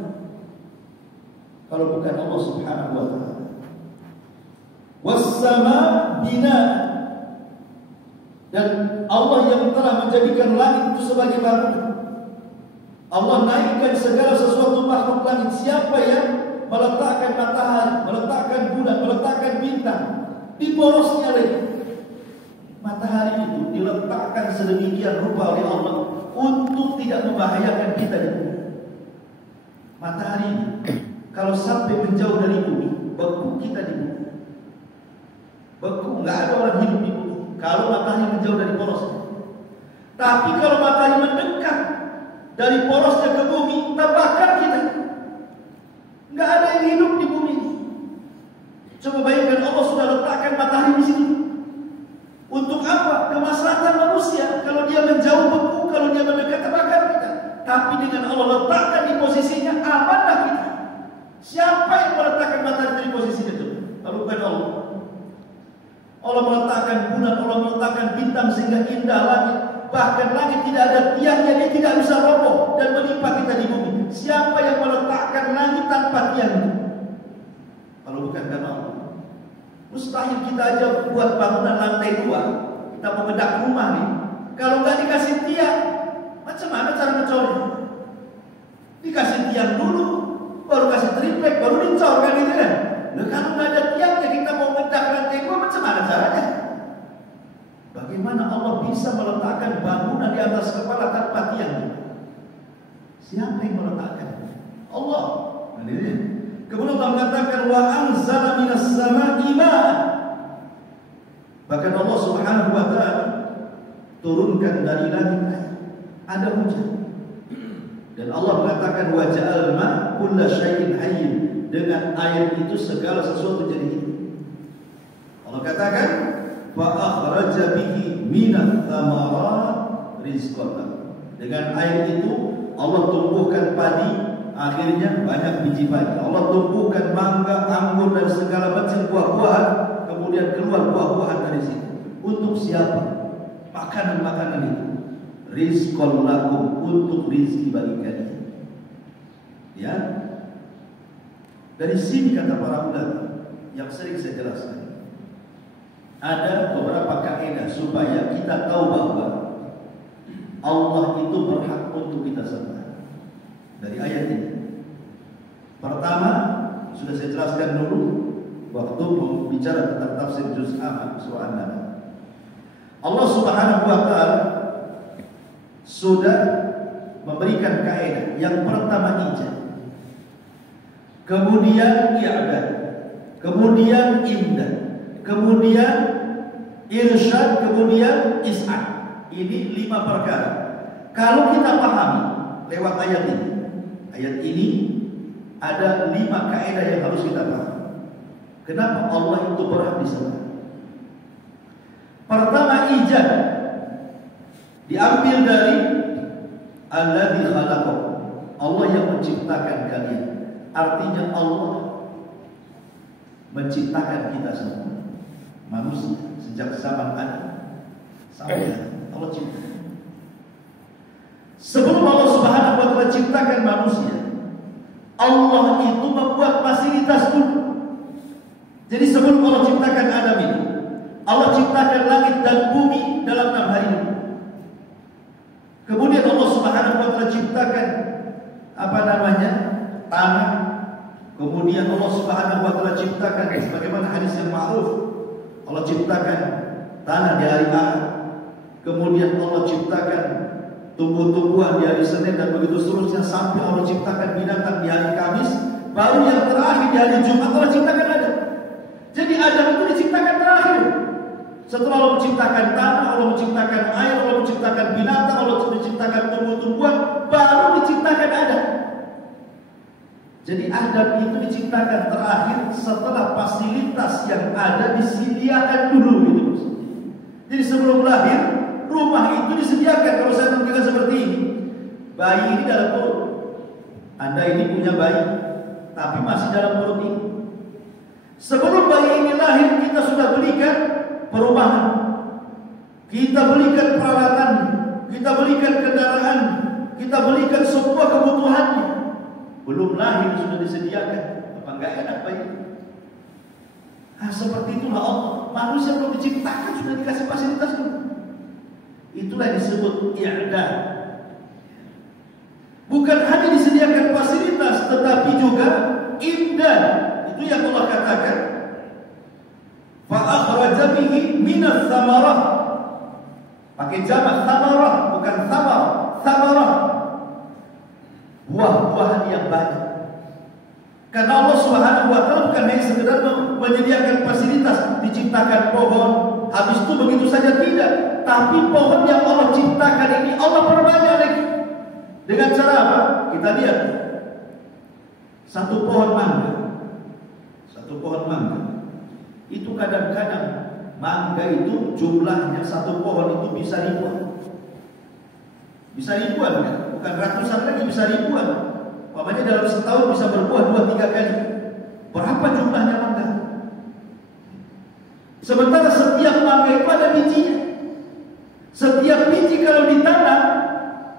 kalau bukan Allah Subhanahu wa taala? Was-sama bina, dan Allah yang telah menjadikan langit itu sebagai bangunan. Allah naikkan segala sesuatu makhluk langit. Siapa yang meletakkan matahari, meletakkan bulan, meletakkan bintang di porosnya lagi? Matahari itu diletakkan sedemikian rupa oleh Allah untuk tidak membahayakan kita di bumi. Matahari ini kalau sampai menjauh dari bumi, beku kita di bumi. Beku, nggak ada orang hidup di bumi kalau matahari menjauh dari porosnya. Tapi kalau matahari mendekat dari porosnya ke bumi, terbakar kita. Nggak ada yang hidup di bumi. Coba bayangkan Allah sudah letakkan matahari di situ. Kalau dia menjauh beku, kalau dia mendekat terbakar kita. Tapi dengan Allah letakkan di posisinya, amanlah kita. Siapa yang meletakkan matahari di posisinya itu? Kalau bukan Allah. Allah meletakkan bulan, Allah meletakkan bintang sehingga indah langit. Bahkan langit tidak ada tiangnya, dia tidak bisa roboh dan menimpa kita di bumi. Siapa yang meletakkan langit tanpa tiang? Kalau bukan karena Allah. Mustahil kita aja buat bangunan lantai 2. Kita mau bedak rumah nih. Kalau nggak dikasih tiang, macam mana cara ngecornya? Dikasih tiang dulu, baru kasih triplek, baru dicor kan gitu kan? Nah, kalau nggak ada tiangnya kita mau bedak lantai 2, macam mana caranya? Bagaimana Allah bisa meletakkan bangunan di atas kepala tanpa tiang? Siapa yang meletakkan? Allah. Nah, ini. Kemudian Allah mengatakan wa anzala minas sama'i ma'an. Bahkan Allah Subhanahu wa taala turunkan dari langit ada hujan. Dan Allah mengatakan wa ja'al ma kulla syai'in hayyin. Dengan air itu segala sesuatu jadi hidup. Allah katakan wa akhraja bihi minats tsamarat rizqan. Dengan air itu Allah tumbuhkan padi, akhirnya banyak biji padi. Allah tumbuhkan mangga, anggur dan segala macam buah-buahan, kemudian keluar buah-buahan dari situ. Untuk siapa? Makanan-makanan itu. Rizqan lakum, untuk rizki bagi kalian. Ya. Dari sini kata para ulama yang sering saya jelaskan, ada beberapa kaidah supaya kita tahu bahwa Allah itu berhak untuk kita sembah. Dari ayat ini. Pertama, sudah saya jelaskan dulu waktu bicara tentang tafsir juz amma surah An-Nahl. Allah Subhanahu wa taala sudah memberikan kaidah. Yang pertama ijab, kemudian i'dad, kemudian imdad, kemudian irsyad, kemudian is'ad. Ini 5 perkara. Kalau kita pahami lewat ayat ini ada 5 kaidah yang harus kita pahami. Kenapa Allah itu berhak disembah? Pertama, ijab diambil dari alladzi khalaqakum, Allah yang menciptakan kalian. Artinya Allah menciptakan kita semua, manusia sejak zaman Adam sampai Allah cipta. Sebelum Allah Subhanahu wa taala ciptakan manusia, Allah itu membuat fasilitas dulu. Jadi sebelum Allah ciptakan Adam itu, Allah ciptakan langit dan bumi dalam 6 hari. Kemudian Allah Subhanahu wa taala ciptakan tanah. Kemudian Allah Subhanahu wa taala ciptakan sebagaimana hadis yang ma'ruf, Allah ciptakan tanah di hari Ahad. Kemudian Allah ciptakan tumbuh-tumbuhan di hari Senin dan begitu seterusnya sampai Allah ciptakan binatang di hari Kamis. Baru yang terakhir di hari Jumat Allah ciptakan Adam. Jadi Adam itu diciptakan terakhir. Setelah Allah menciptakan tanah, Allah menciptakan air, Allah menciptakan binatang, Allah menciptakan tumbuh-tumbuhan, baru diciptakan Adam. Jadi Adam itu diciptakan terakhir setelah fasilitas yang ada disediakan dulu gitu. Jadi sebelum lahir, rumah itu disediakan. Kalau saya mengatakan seperti ini, bayi ini dalam perut. Anda ini punya bayi, tapi masih dalam perut ini. Sebelum bayi ini lahir, kita sudah belikan perumahan, kita belikan peralatan, kita belikan kendaraan, kita belikan semua kebutuhannya. Belum lahir sudah disediakan. Apa enggak enak bayi? Seperti itulah Allah. Manusia belum diciptakan sudah dikasih fasilitas dulu. Itulah disebut i'dad. Bukan hanya disediakan fasilitas, tetapi juga imdad. Itu yang Allah katakan. Fa akhraja bihi minats tsamarat. Pakai jamak tsamarah, bukan tsamar. Tsamarah. Buah-buahan yang banyak. Karena Allah Subhanahu wa taala bukan hanya sekedar menyediakan fasilitas, diciptakan pohon, habis itu begitu saja tidak. Tapi pohon yang Allah ciptakan ini Allah perbanyak lagi. Dengan cara apa? Kita lihat. Satu pohon mangga. Itu kadang-kadang mangga itu jumlahnya satu pohon itu bisa ribuan. Bisa ribuan kan? Bukan ratusan lagi, bisa ribuan. Umpamanya dalam setahun bisa berbuah 2-3 kali. Berapa jumlahnya mangga? Sementara setiap mangga itu ada bijinya. Setiap biji kalau ditanam,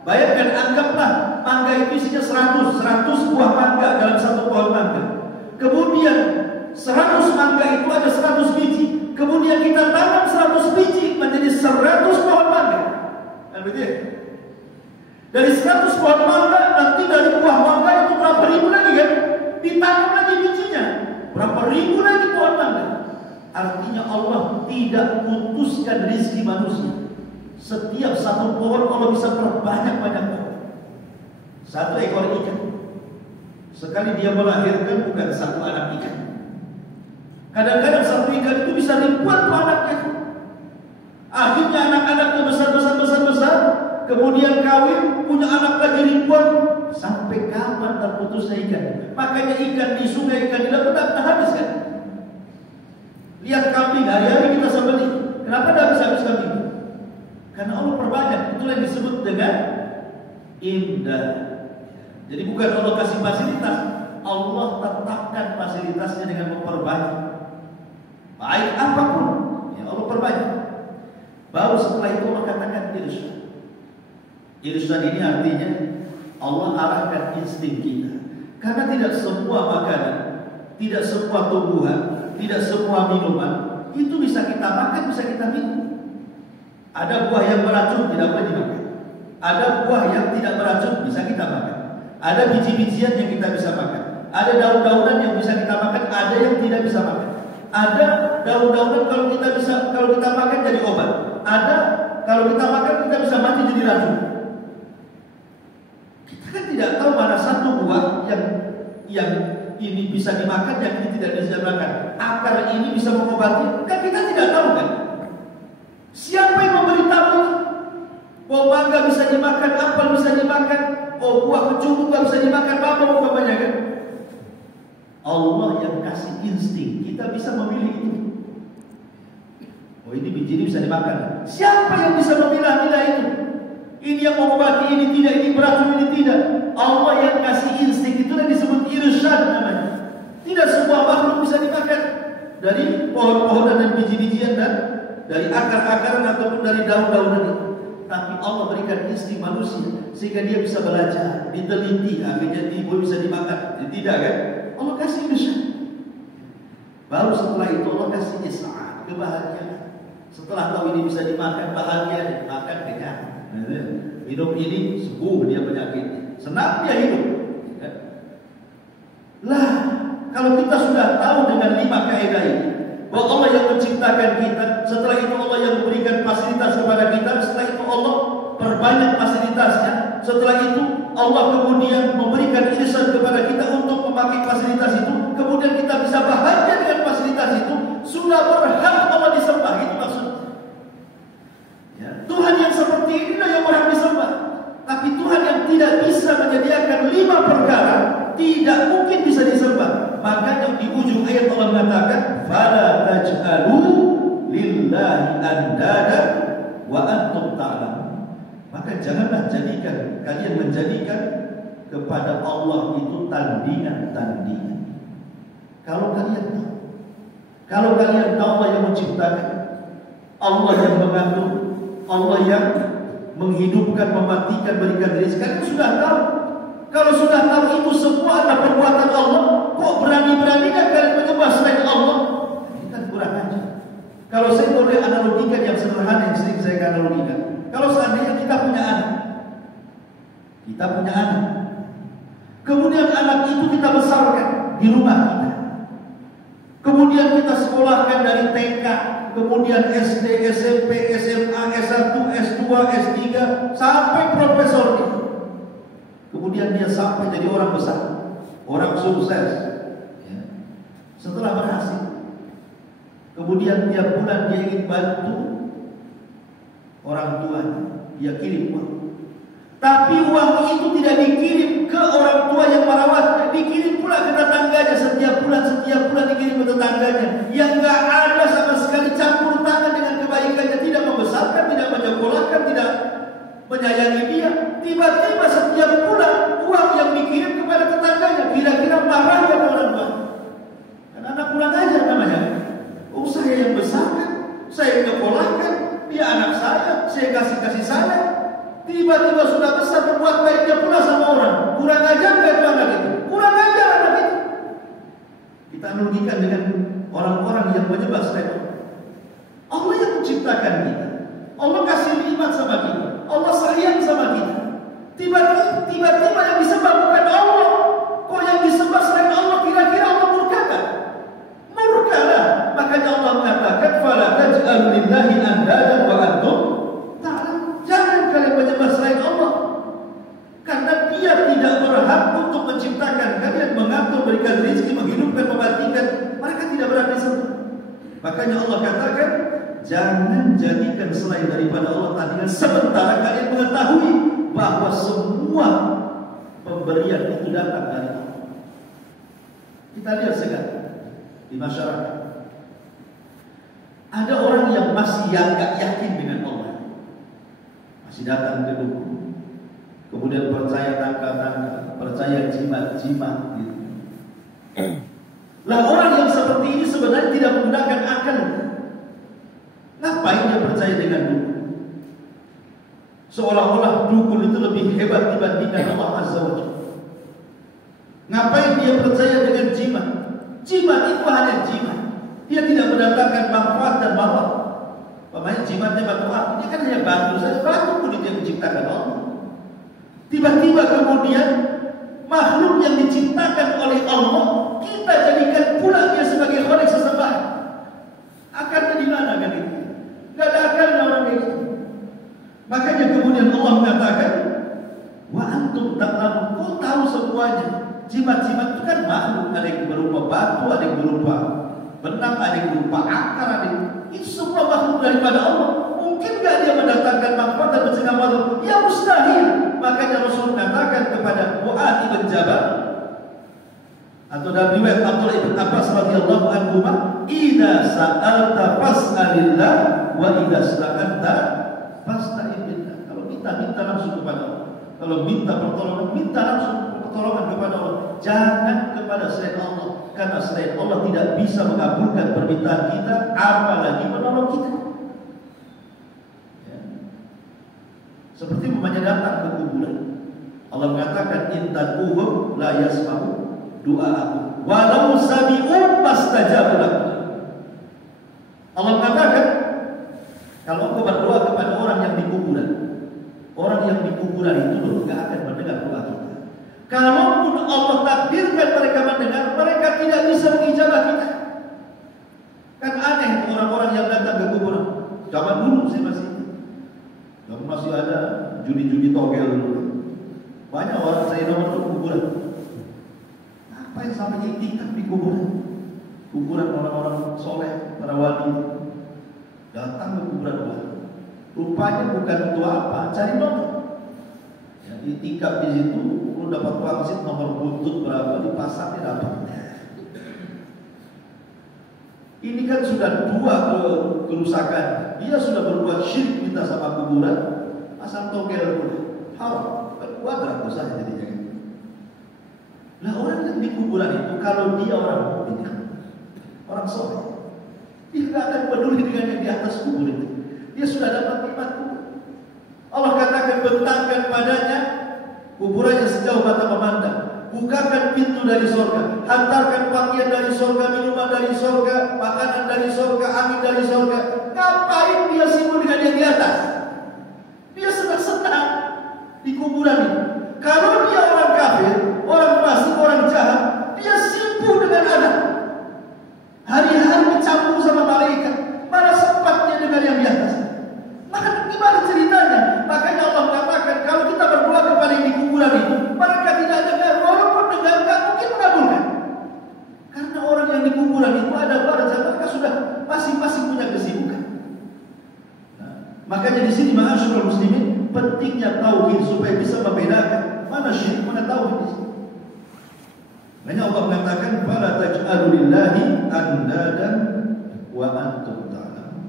bayangkan, anggaplah mangga itu isinya 100 buah mangga dalam satu pohon mangga. Kemudian 100 mangga itu ada 100 biji. Kemudian kita tanam 100 biji menjadi 100 pohon mangga. Nah, begitu. Dari 100 pohon mangga, nanti dari buah mangga itu berapa ribu lagi kan? Ditanam lagi bijinya. Berapa ribu lagi pohon mangga. Artinya Allah tidak putuskan rezeki manusia. Setiap satu pohon Allah bisa perbanyak-banyak pohon. Satu ekor ikan, sekali dia melahirkan bukan satu anak ikan. Kadang-kadang satu ikan itu bisa ribuan tuh anaknya. Akhirnya anak-anaknya besar, kemudian kawin, punya anak lagi ribuan. Sampai kapan terputusnya ikan? Makanya ikan di sungai, ikan di laut tak habis kan? Lihat kambing, hari-hari kita sembelih. Kenapa tidak habis-habis kambing? Karena Allah perbanyak. Itulah yang disebut dengan indah. Jadi bukan Allah kasih fasilitas, Allah tetapkan fasilitasnya dengan memperbanyak. Baik apapun, ya Allah perbanyak. Baru setelah itu Allah katakan irsyad. Irsyad ini artinya Allah arahkan insting kita. Karena tidak semua makanan, tidak semua tumbuhan, tidak semua minuman itu bisa kita makan, bisa kita minum. Ada buah yang beracun tidak boleh dimakan. Ada buah yang tidak beracun bisa kita makan. Ada biji-bijian yang kita bisa makan. Ada daun-daunan yang bisa kita makan, ada yang tidak bisa makan. Ada daun-daunan kalau kita makan jadi obat. Ada kalau kita makan kita bisa mati jadi racun. Kita kan tidak tahu mana satu buah yang ini bisa dimakan, yang ini tidak bisa dimakan. Akar ini bisa mengobati, kan kita tidak tahu kan? Siapa yang memberitahu itu? Oh, mangga bisa dimakan, apel bisa dimakan, oh buah kecubung nggak bisa dimakan, apa umpamanya kan? Allah yang kasih insting, kita bisa memilih itu. Oh, ini biji ini bisa dimakan. Siapa yang bisa memilah-milah itu? Ini yang mengobati, ini tidak, ini beracun, ini tidak. Allah yang kasih insting, itu yang disebut irsyad namanya. Tidak semua makhluk bisa dimakan. Dari pohon-pohonan dan biji-bijian dan dari akar-akaran ataupun dari daun-daunan itu. Tapi Allah berikan insting manusia sehingga dia bisa belajar, diteliti, akhirnya tiba bisa dimakan. Jadi tidak kan? Allah kasih irsyad. Baru setelah itu Allah kasih is'ad, kebahagiaan. Setelah tahu ini bisa dimakan, bahagia, makan kenyang. Hidup ini sembuh dia penyakitnya, senang dia hidup. Lah, kalau kita sudah tahu dengan 5 kaidah ini, bahwa Allah yang menciptakan kita, setelah itu Allah yang memberikan fasilitas kepada kita, setelah itu Allah perbanyak fasilitasnya, setelah itu Allah kemudian memberikan irsyad kepada kita untuk memakai fasilitas itu, kemudian kita bisa bahagia dengan fasilitas itu, sudah berhak Allah disembah. Itu maksudnya. Ya, Tuhan yang seperti inilah yang berhak disembah. Tapi Tuhan yang tidak bisa menyediakan 5 perkara tidak mungkin bisa disembah. Makanya di ujung ayat Allah mengatakan, "Fala taj'alu lillahi andada wa antum ta'lamun." Maka janganlah kalian menjadikan kepada Allah itu tandingan-tandingan. Kalau kalian tahu Allah yang menciptakan, Allah yang mengatur, Allah yang menghidupkan, mematikan, berikan rezeki, kalian sudah tahu. Kalau sudah tahu itu semua adalah perbuatan Allah, kok berani-beraninya kalian menyembah selain Allah? Ini kan kurang ajar. Kalau saya boleh analogikan yang sederhana yang sering saya analogikan, kalau seandainya kita punya anak, kemudian anak itu kita besarkan di rumah kita, kemudian kita sekolahkan dari TK, kemudian SD, SMP, SMA, S1, S2, S3 sampai profesor. Kemudian dia sampai jadi orang besar, orang sukses. Setelah berhasil, kemudian tiap bulan dia ingin bantu orang tuanya, dia kirim uang. Tapi uang itu tidak dikirim ke orang tua yang merawatnya, dikirim pula ke tetangganya. Setiap bulan dikirim ke tetangganya, yang nggak ada sama sekali campur tangan dengan kebaikannya, tidak membesarkan, tidak menyekolahkan, tidak menyayangi dia. Tiba-tiba sudah besar berbuat baiknya pula sama orang. Kurang ajar gak itu anak itu? Kurang ajar anak itu. Kita analogikan dengan orang-orang yang menyembah selain Allah. Allah yang menciptakan kita. Allah kasih nikmat sama kita. Allah sayang sama kita. Tiba-tiba yang disembah bukan Allah. Kok yang disembah selain Allah, kira-kira Allah murka kan? Murka lah. Makanya Allah mengatakan fala taj'alu lillahi andadan wa antum ta'lamun. Jangan kalian menyembah selain Allah. Karena Dia tidak berhak untuk menciptakan kalian, mengatur, berikan rezeki, menghidupkan, mematikan. Mereka tidak berhak disembah. Makanya Allah katakan, jangan jadikan selain daripada Allah tandingan, sementara kalian mengetahui bahwa semua pemberian itu datang dari Allah. Kita lihat sekarang di masyarakat, ada orang yang masih gak yakin dengan Allah, masih datang ke dukun, kemudian percaya tangka-tangka, percaya jimat-jimat gitu. Lah orang yang seperti ini sebenarnya tidak menggunakan akal. Ngapain dia percaya dengan dukun? Seolah-olah dukun itu lebih hebat dibandingkan Allah Azza wa Jalla. Ngapain dia percaya dengan jimat? Jimat itu hanya jimat. Dia tidak mendatangkan manfaat dan manfaat. Pemain jimatnya batu api, dia kan hanya batu saja. Batu pun itu yang menciptakan Allah. Tiba-tiba kemudian makhluk yang diciptakan oleh Allah kita jadikan pula dia sebagai khalik sesembahan. Akarnya di mana kan itu? Gak ada akarnya orang itu. Makanya kemudian Allah mengatakan, wa antum ta'lamun, kau tahu semuanya. Jimat-jimat itu kan makhluk, ada yang berupa batu, ada yang berupa benang, ada yang berupa akar, ada yang... itu semua makhluk daripada Allah. Mungkin gak dia mendatangkan manfaat dan mencegah makhluk? Ya mustahil. Makanya Rasul mengatakan kepada Mu'adz bin Jabal, atau dalam riwayat Abdullah ibn Abbas radhiyallahu anhu, "Idza sa'alta fas'alillah wa idza ista'anta fasta'in billah." Kalau kita minta langsung kepada Allah. Kalau minta pertolongan, minta langsung pertolongan kepada Allah. Jangan kepada selain Allah, karena selain Allah tidak bisa mengabulkan permintaan kita, apalagi menolong kita. Ya. Seperti umpamanya datang ke kuburan. Allah mengatakan, "In tad'uhum la yasma'u du'a'akum walau sami'u mastajabu lakum." Allah mengatakan, kalau engkau berdoa kepada orang yang di kuburan, orang yang di kuburan itu loh enggak akan mendengar doa kita. Kalaupun Allah takdirkan mereka mendengar, mereka tidak bisa mengijabah kita. Kan aneh orang-orang yang datang ke kuburan. Zaman dulu saya masih ada judi-judi togel dulu. Banyak orang saya nomor ke kuburan. Apa yang sampai iktikaf di kuburan? Kuburan orang-orang soleh, para wali datang ke kuburan orang. Rupanya bukan untuk apa, cari nomor. Ya, iktikaf di situ, lu dapat wangsit nomor buntut berapa, dipasangnya dapat. Ini kan sudah dua kerusakan. Dia sudah berbuat syirik minta sama kuburan, asal togel pun haram, kuadrat dosanya jadinya. Nah orang yang di kuburan itu, kalau dia orang mukmin, orang soleh, dia tidak akan peduli dengan yang di atas kubur itu. Dia sudah dapat nikmat kubur. Allah katakan, bentangkan padanya kuburannya sejauh mata memandang. Bukakan pintu dari surga, hantarkan pakaian dari surga, minuman dari surga, makanan dari surga, angin dari surga. Ngapain dia sibuk dengan yang di atas? Dia senang-senang di kuburan itu. Kalau dia orang kafir, orang fasik, orang jahat, dia sibuk dengan anak. Hari-hari bercampur sama malaikat. Mana sempatnya dengan yang di atas? Maka gimana ceritanya? Makanya Allah mengatakan, kalau kita berdoa kepada yang di kuburan itu, mereka tidak dengar, walaupun dengar tidak mungkin mengabulkan. Karena orang yang di kuburan itu ada barja, mereka sudah masing-masing punya kesibukan. Nah, makanya di sini ma'asyiral muslimin, pentingnya tauhid supaya bisa membedakan mana syirik, mana tauhid. Makanya Allah mengatakan, "Fala taj'alu lillahi andadan wa antum ta'lamun."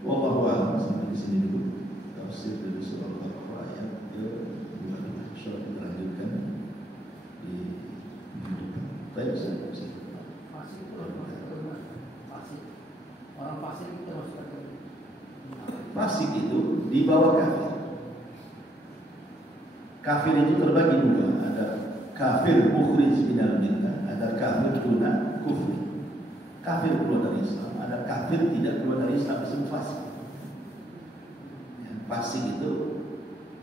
Wallahu a'lam. Sampai di sini dulu tafsir dari surah Al-Baqarah ayat ke-2. Insyaallah kita lanjutkan di minggu depan. Baik, saya fasik orang fasik itu masuk ke fasik itu di bawah kafir. Kafir itu terbagi dua, ada kafir mukhrij minal millah, ada kafir duna kufri. Kafir keluar dari Islam, ada kafir tidak keluar dari Islam, disebut fasik. Fasik itu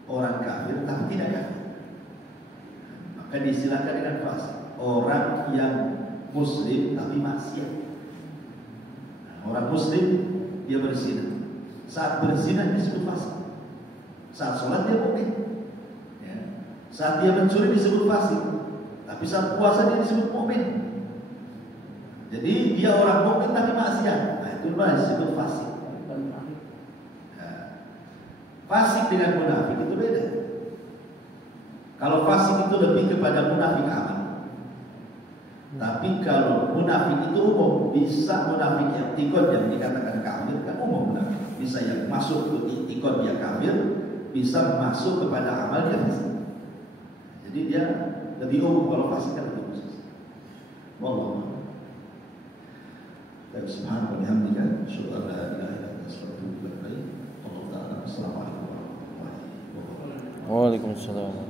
orang kafir tapi tidak kafir, maka diistilahkan dengan fasik. Orang yang muslim tapi maksiat. Orang muslim dia berzina, saat berzina disebut fasik. Saat sholat dia mukmin, ya. Saat dia mencuri disebut fasik, tapi saat puasa dia disebut mukmin. Jadi dia orang mukmin tapi maksiat, nah itu disebut fasik. Fasik dengan munafik itu beda. Kalau fasik itu lebih kepada munafik amal. Tapi kalau munafik itu umum, bisa munafik yang iktikad yang dikatakan kafir kan umum munafik. Bisa yang masuk ke iktikad dia kafir, bisa masuk kepada amal dia fasik. Jadi dia lebih umum, kalau fasik kan lebih khusus. Wallahu a'lam. Subhanallahi wa bihamdihi, asyhadu an la ilaha illa anta, astaghfiruka wa atubu ilaik. Wallahu ta'ala. Assalamualaikum warahmatullahi wabarakatuh. Waalaikumsalam.